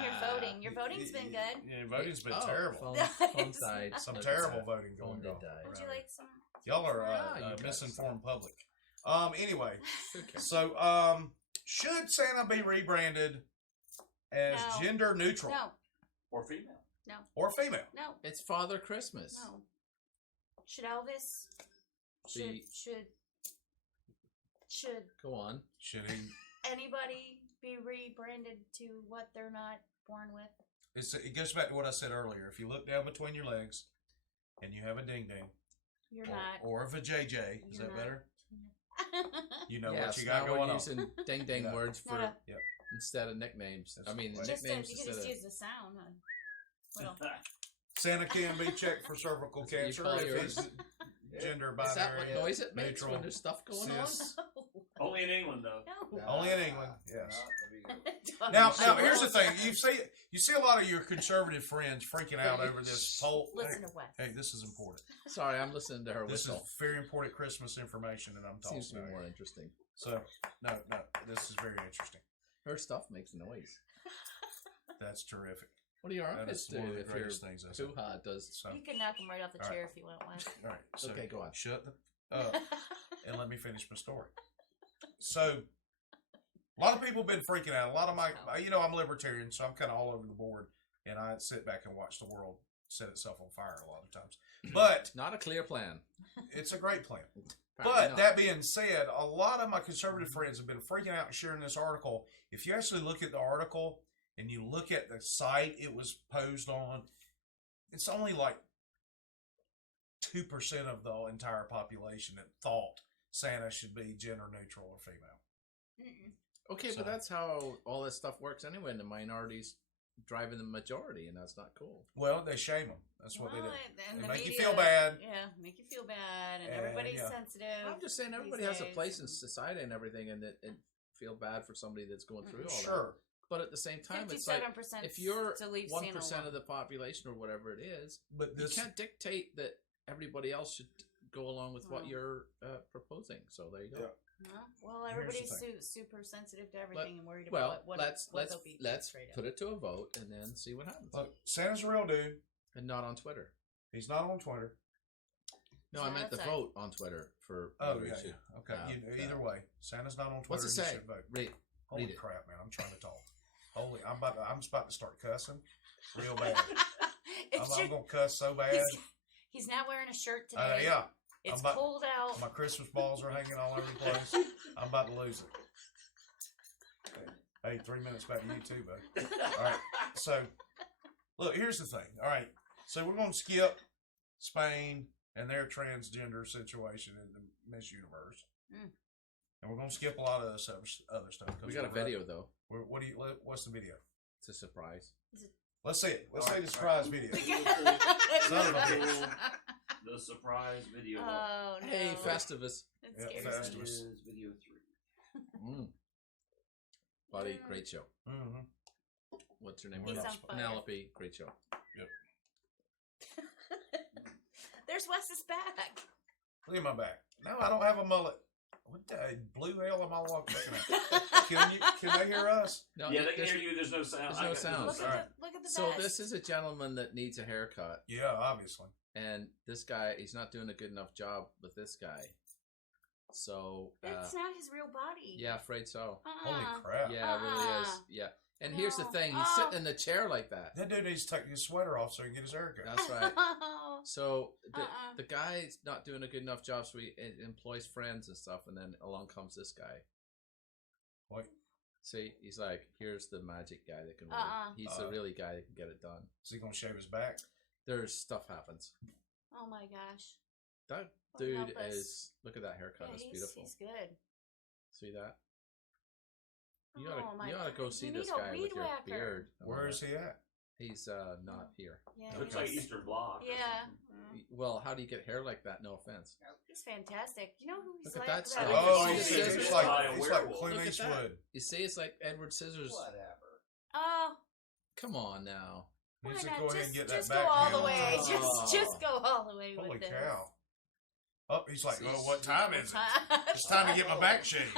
you're voting. Your voting's been good. Yeah, voting's been terrible. Phone died. Some terrible voting going on. Would you like some? Y'all are you misinformed public. Anyway, so should Santa be rebranded as No. gender neutral No. Or female. No. or female? No. It's Father Christmas. No. Should Elvis? Should Go on. Should he? anybody be rebranded to what they're not born with? It goes back to what I said earlier. If you look down between your legs and you have a ding ding, You're not. or if a JJ, is You're that not. better? You know Yes, what you got now going we're on. using ding ding Yeah. words for Not instead of nicknames. That's I mean, the way. Just nicknames you can instead just of. use the sound. Well, Santa can be checked for cervical So you cancer call if yours- he's gender Is that binary. what noise it makes neutral, when there's stuff going cis. Only in England, though. no. Only in England, yes. Don't Now, show here's the us. thing. You see a lot of your conservative friends freaking out over this poll. Listen to Wes. Hey, this is important. on? Sorry, I'm listening to her This whistle. is very important Christmas information, and I'm talking Seems to be about more it. interesting. So, no, this is very interesting. Her stuff makes noise. That's terrific. What do your That armpits is do one of the if your greatest things I said. hoo-ha does? So, You can knock him right off the All chair if you want, Wes. all right. So Okay, go on. Shut up and let me finish my story. So, a lot of people have been freaking out. A lot of I'm libertarian, so I'm kind of all over the board, and I sit back and watch the world set itself on fire a lot of times. But Not a clear plan. it's a great plan. Apparently But not. that being said, a lot of my conservative friends have been freaking out and sharing this article. If you actually look at the article and you look at the site it was posed on, it's only like 2% of the entire population that thought Santa should be gender neutral or female. Okay, So- but that's how all this stuff works anyway. And the minorities driving the majority, and that's not cool. Well, they shame them. That's what they do. And They the make you media- feel bad. Yeah, make you feel bad, and And, everybody's yeah. sensitive. I'm just saying everybody these has a days, place in and society and everything, and feel bad for somebody that's going through all that. Sure. But at the same time, it's like 57% if you're to leave 1% Santa of the population or whatever it is, But this, you can't dictate that everybody else should go along with what No. you're proposing. So there you go. Yeah. No? Well, Here's the everybody's thing. super sensitive to everything and worried Well, about what let's they'll be afraid of. put it to a vote and then see what happens. look, Santa's a real dude. And not on Twitter. He's not on Twitter. No, I meant the outside. vote on Twitter for. Oh, whether yeah. it should- Okay. Either way, Santa's not on Twitter. What's it and he say? should vote. Read. Holy Read it. crap, man! I'm trying to talk. Holy, I'm just about to start cussing, real bad. I'm gonna cuss so bad. He's not wearing a shirt today. Yeah, It's I'm about- cold out. my Christmas balls are hanging all over the place. I'm about to lose it. Hey, 3 minutes back to you too, bud. All right. So, look, here's the thing. All right. So we're gonna skip Spain and their transgender situation in the Miss Universe, and we're gonna skip a lot of this other stuff. 'cause We got a we're- video though. What's the video? It's a surprise. Let's see it. Let's see the surprise video. Son of a bitch. The surprise video. Oh, no. Hey, Festivus. It Yeah, scares Festivus. me. This is video 3. Buddy, great show. Mm-hmm. What's her name? He's on fire. Penelope, great show. There's Wes's back. Look at my back. No, I don't have a mullet. What the blue hell am I looking at? Can they hear us? No, Yeah, they can there's- hear you. There's no sound. there's no sound. Look Alright. at the So vest. this is a gentleman that needs a haircut, Yeah, obviously. and this guy, he's not doing a good enough job with this guy. So, That's not his real body. yeah, afraid so. Holy crap. Yeah, it really is. Yeah. And here's the thing, he's sitting in the chair like that. That dude needs to take his sweater off so he can get his haircut. That's right. Oh. So the guy's not doing a good enough job, so he employs friends and stuff, and then along comes this guy. What? See, he's like, here's the magic guy that can really, he's the really guy that can get it done. Is he going to shave his back? There's stuff happens. Oh my gosh. That Well, dude help us. is, look at that haircut, Yeah, it's he's, beautiful. he's good. See that? You Oh my ought to God. go see You this need a guy with weed your whacker. beard. Where is he at? He's not here. Yeah, Looks he's- like Eastern Bloc. Yeah. Well, how do you get hair like that? No offense. He's fantastic. You know who he's Look at like? that stuff. Oh, Look he's, at this. he's By like a he's like werewolf. Clint Look at that. Eastwood. You see, it's like Edward Scissors. Whatever. Oh, Come on now. why He needs to not? go ahead and get that Just back go all down. the way. Oh. Just go all the way Holy with this. cow. Oh, he's like, "Oh, what time is it? It's time to get my back shaved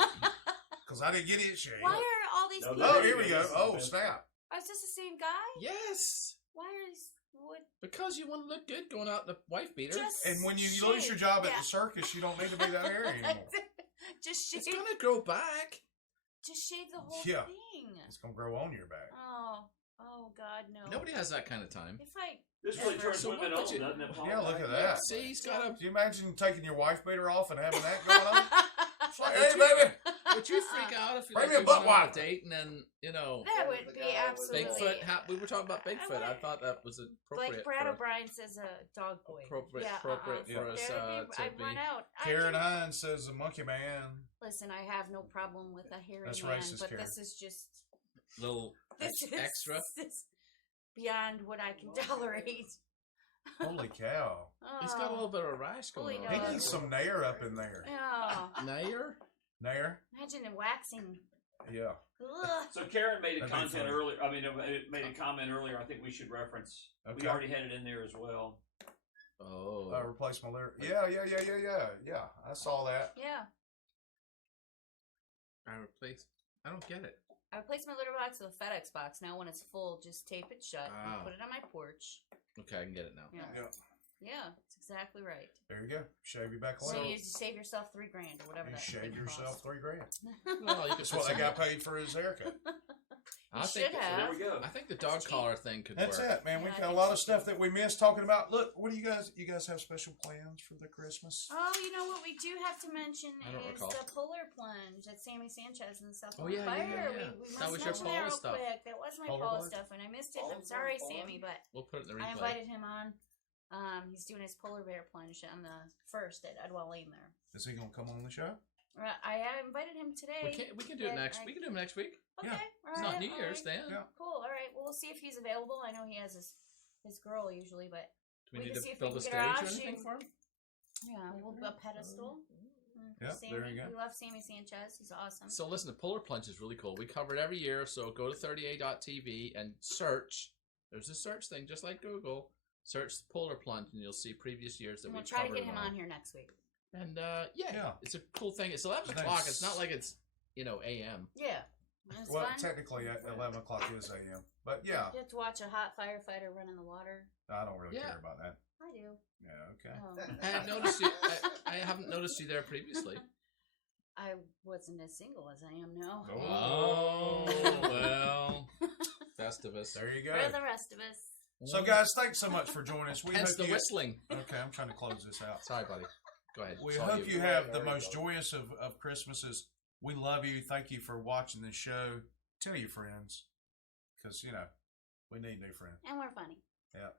because I didn't get it shaved." Why are all these people? Oh, here we go. Oh, snap! Is this the same guy? Yes. Why is what? Because you want to look good going out in the wife beater. And when you lose your job at the circus, you don't need to be that hairy anymore. Just shave. It's gonna grow back. Just shave the whole Yeah. thing. It's gonna grow on your back. Oh God, no. Nobody has that kind of time. If I This really turns So women what on, would you- doesn't it, Paul? Yeah, look at that. See, he's got a. Do you imagine taking your wife beater off and having that going on? It's like, Would hey, you- baby. Would you freak out if you Bring like, me a you butt went on a wiper. date and then that would be absolutely. Bigfoot? We were talking about Bigfoot. I thought that was appropriate. Like Brad for- O'Brien says, a dog boy. Appropriate Yeah, for There us would to I'd be. run out. Karen Hines says the monkey man. Listen, I have no problem with a hairy That's man, racist, but Karen. this is just Little extra. This is beyond what I can tolerate. Holy cow! He's got a little bit of a rash going Holy on. He dog. needs some nair up in there. Oh, Nair? Nair? imagine the waxing. Yeah. Ugh. So Karen made a That'd be content funny. earlier. I mean, it made a comment earlier. I think we should reference. Okay. We already had it in there as well. Oh. Replace my lyric. Yeah. I saw that. Yeah, I don't get it. I replaced my litter box with a FedEx box. Now, when it's full, just tape it shut Wow. and put it on my porch. Okay, I can get it now. Yeah, that's exactly right. There you go. Shave your back a So little. you save yourself $3,000 or whatever You that shave thing yourself costs. $3,000. Well, you could That's put what some, I got paid for his haircut. I You think should So there have. we go. I think the dog collar thing could That's work. it, man. We've Yeah, got a I think lot of so, stuff that we missed talking about. Look, what do you guys have special plans for the Christmas? Oh, you know what we do have to mention I don't is recall. the polar plunge at Sammy Sanchez and stuff Oh, on yeah, fire. yeah, yeah. We That was must your mention that Paula real stuff. quick. That was my Polar Paula plunge? stuff, and I missed it. I'm Paula's sorry, going Sammy, but We'll put it in the I replay. invited him on. He's doing his polar bear plunge on the 1st at Edwell Lane there. Is he going to come on the show? I invited him today. We can do it but next. I- We can do it next week. Okay, Yeah. all It's right, not New all Year's right. then. Yeah. Cool. All right. Well, we'll see if he's available. I know he has his girl usually, but Do we we need can see to if we build a can stage get or our anything option. for him? yeah, a pedestal. Yep, Sammy, there you go. we love Sammy Sanchez. He's awesome. So listen, the polar plunge is really cool. We cover it every year. So go to 30a.tv and search. There's a search thing, just like Google. Search the polar plunge, and you'll see previous years that And we'll we've try to covered get him them all. on here next week. And Yeah. it's a cool thing. It's 11 Nice. o'clock. It's not like it's AM. Yeah. It's Well, fun. technically, 11 o'clock is a.m. But yeah, You have to watch a hot firefighter run in the water. I don't really Yeah. care about that. I do. Yeah, okay. Oh. I had noticed you. I haven't noticed you there previously. I wasn't as single as I am now. Oh well, Festivus. There you go. For the rest of us. So, guys, thanks so much for joining us. We Hence hope the you. whistling. Okay, I'm trying to close this out. Sorry, buddy. Go ahead. We It's all hope you have the There most you go. joyous of Christmases. We love you. Thank you for watching this show. Tell your friends, because we need new friends. And we're funny. Yeah.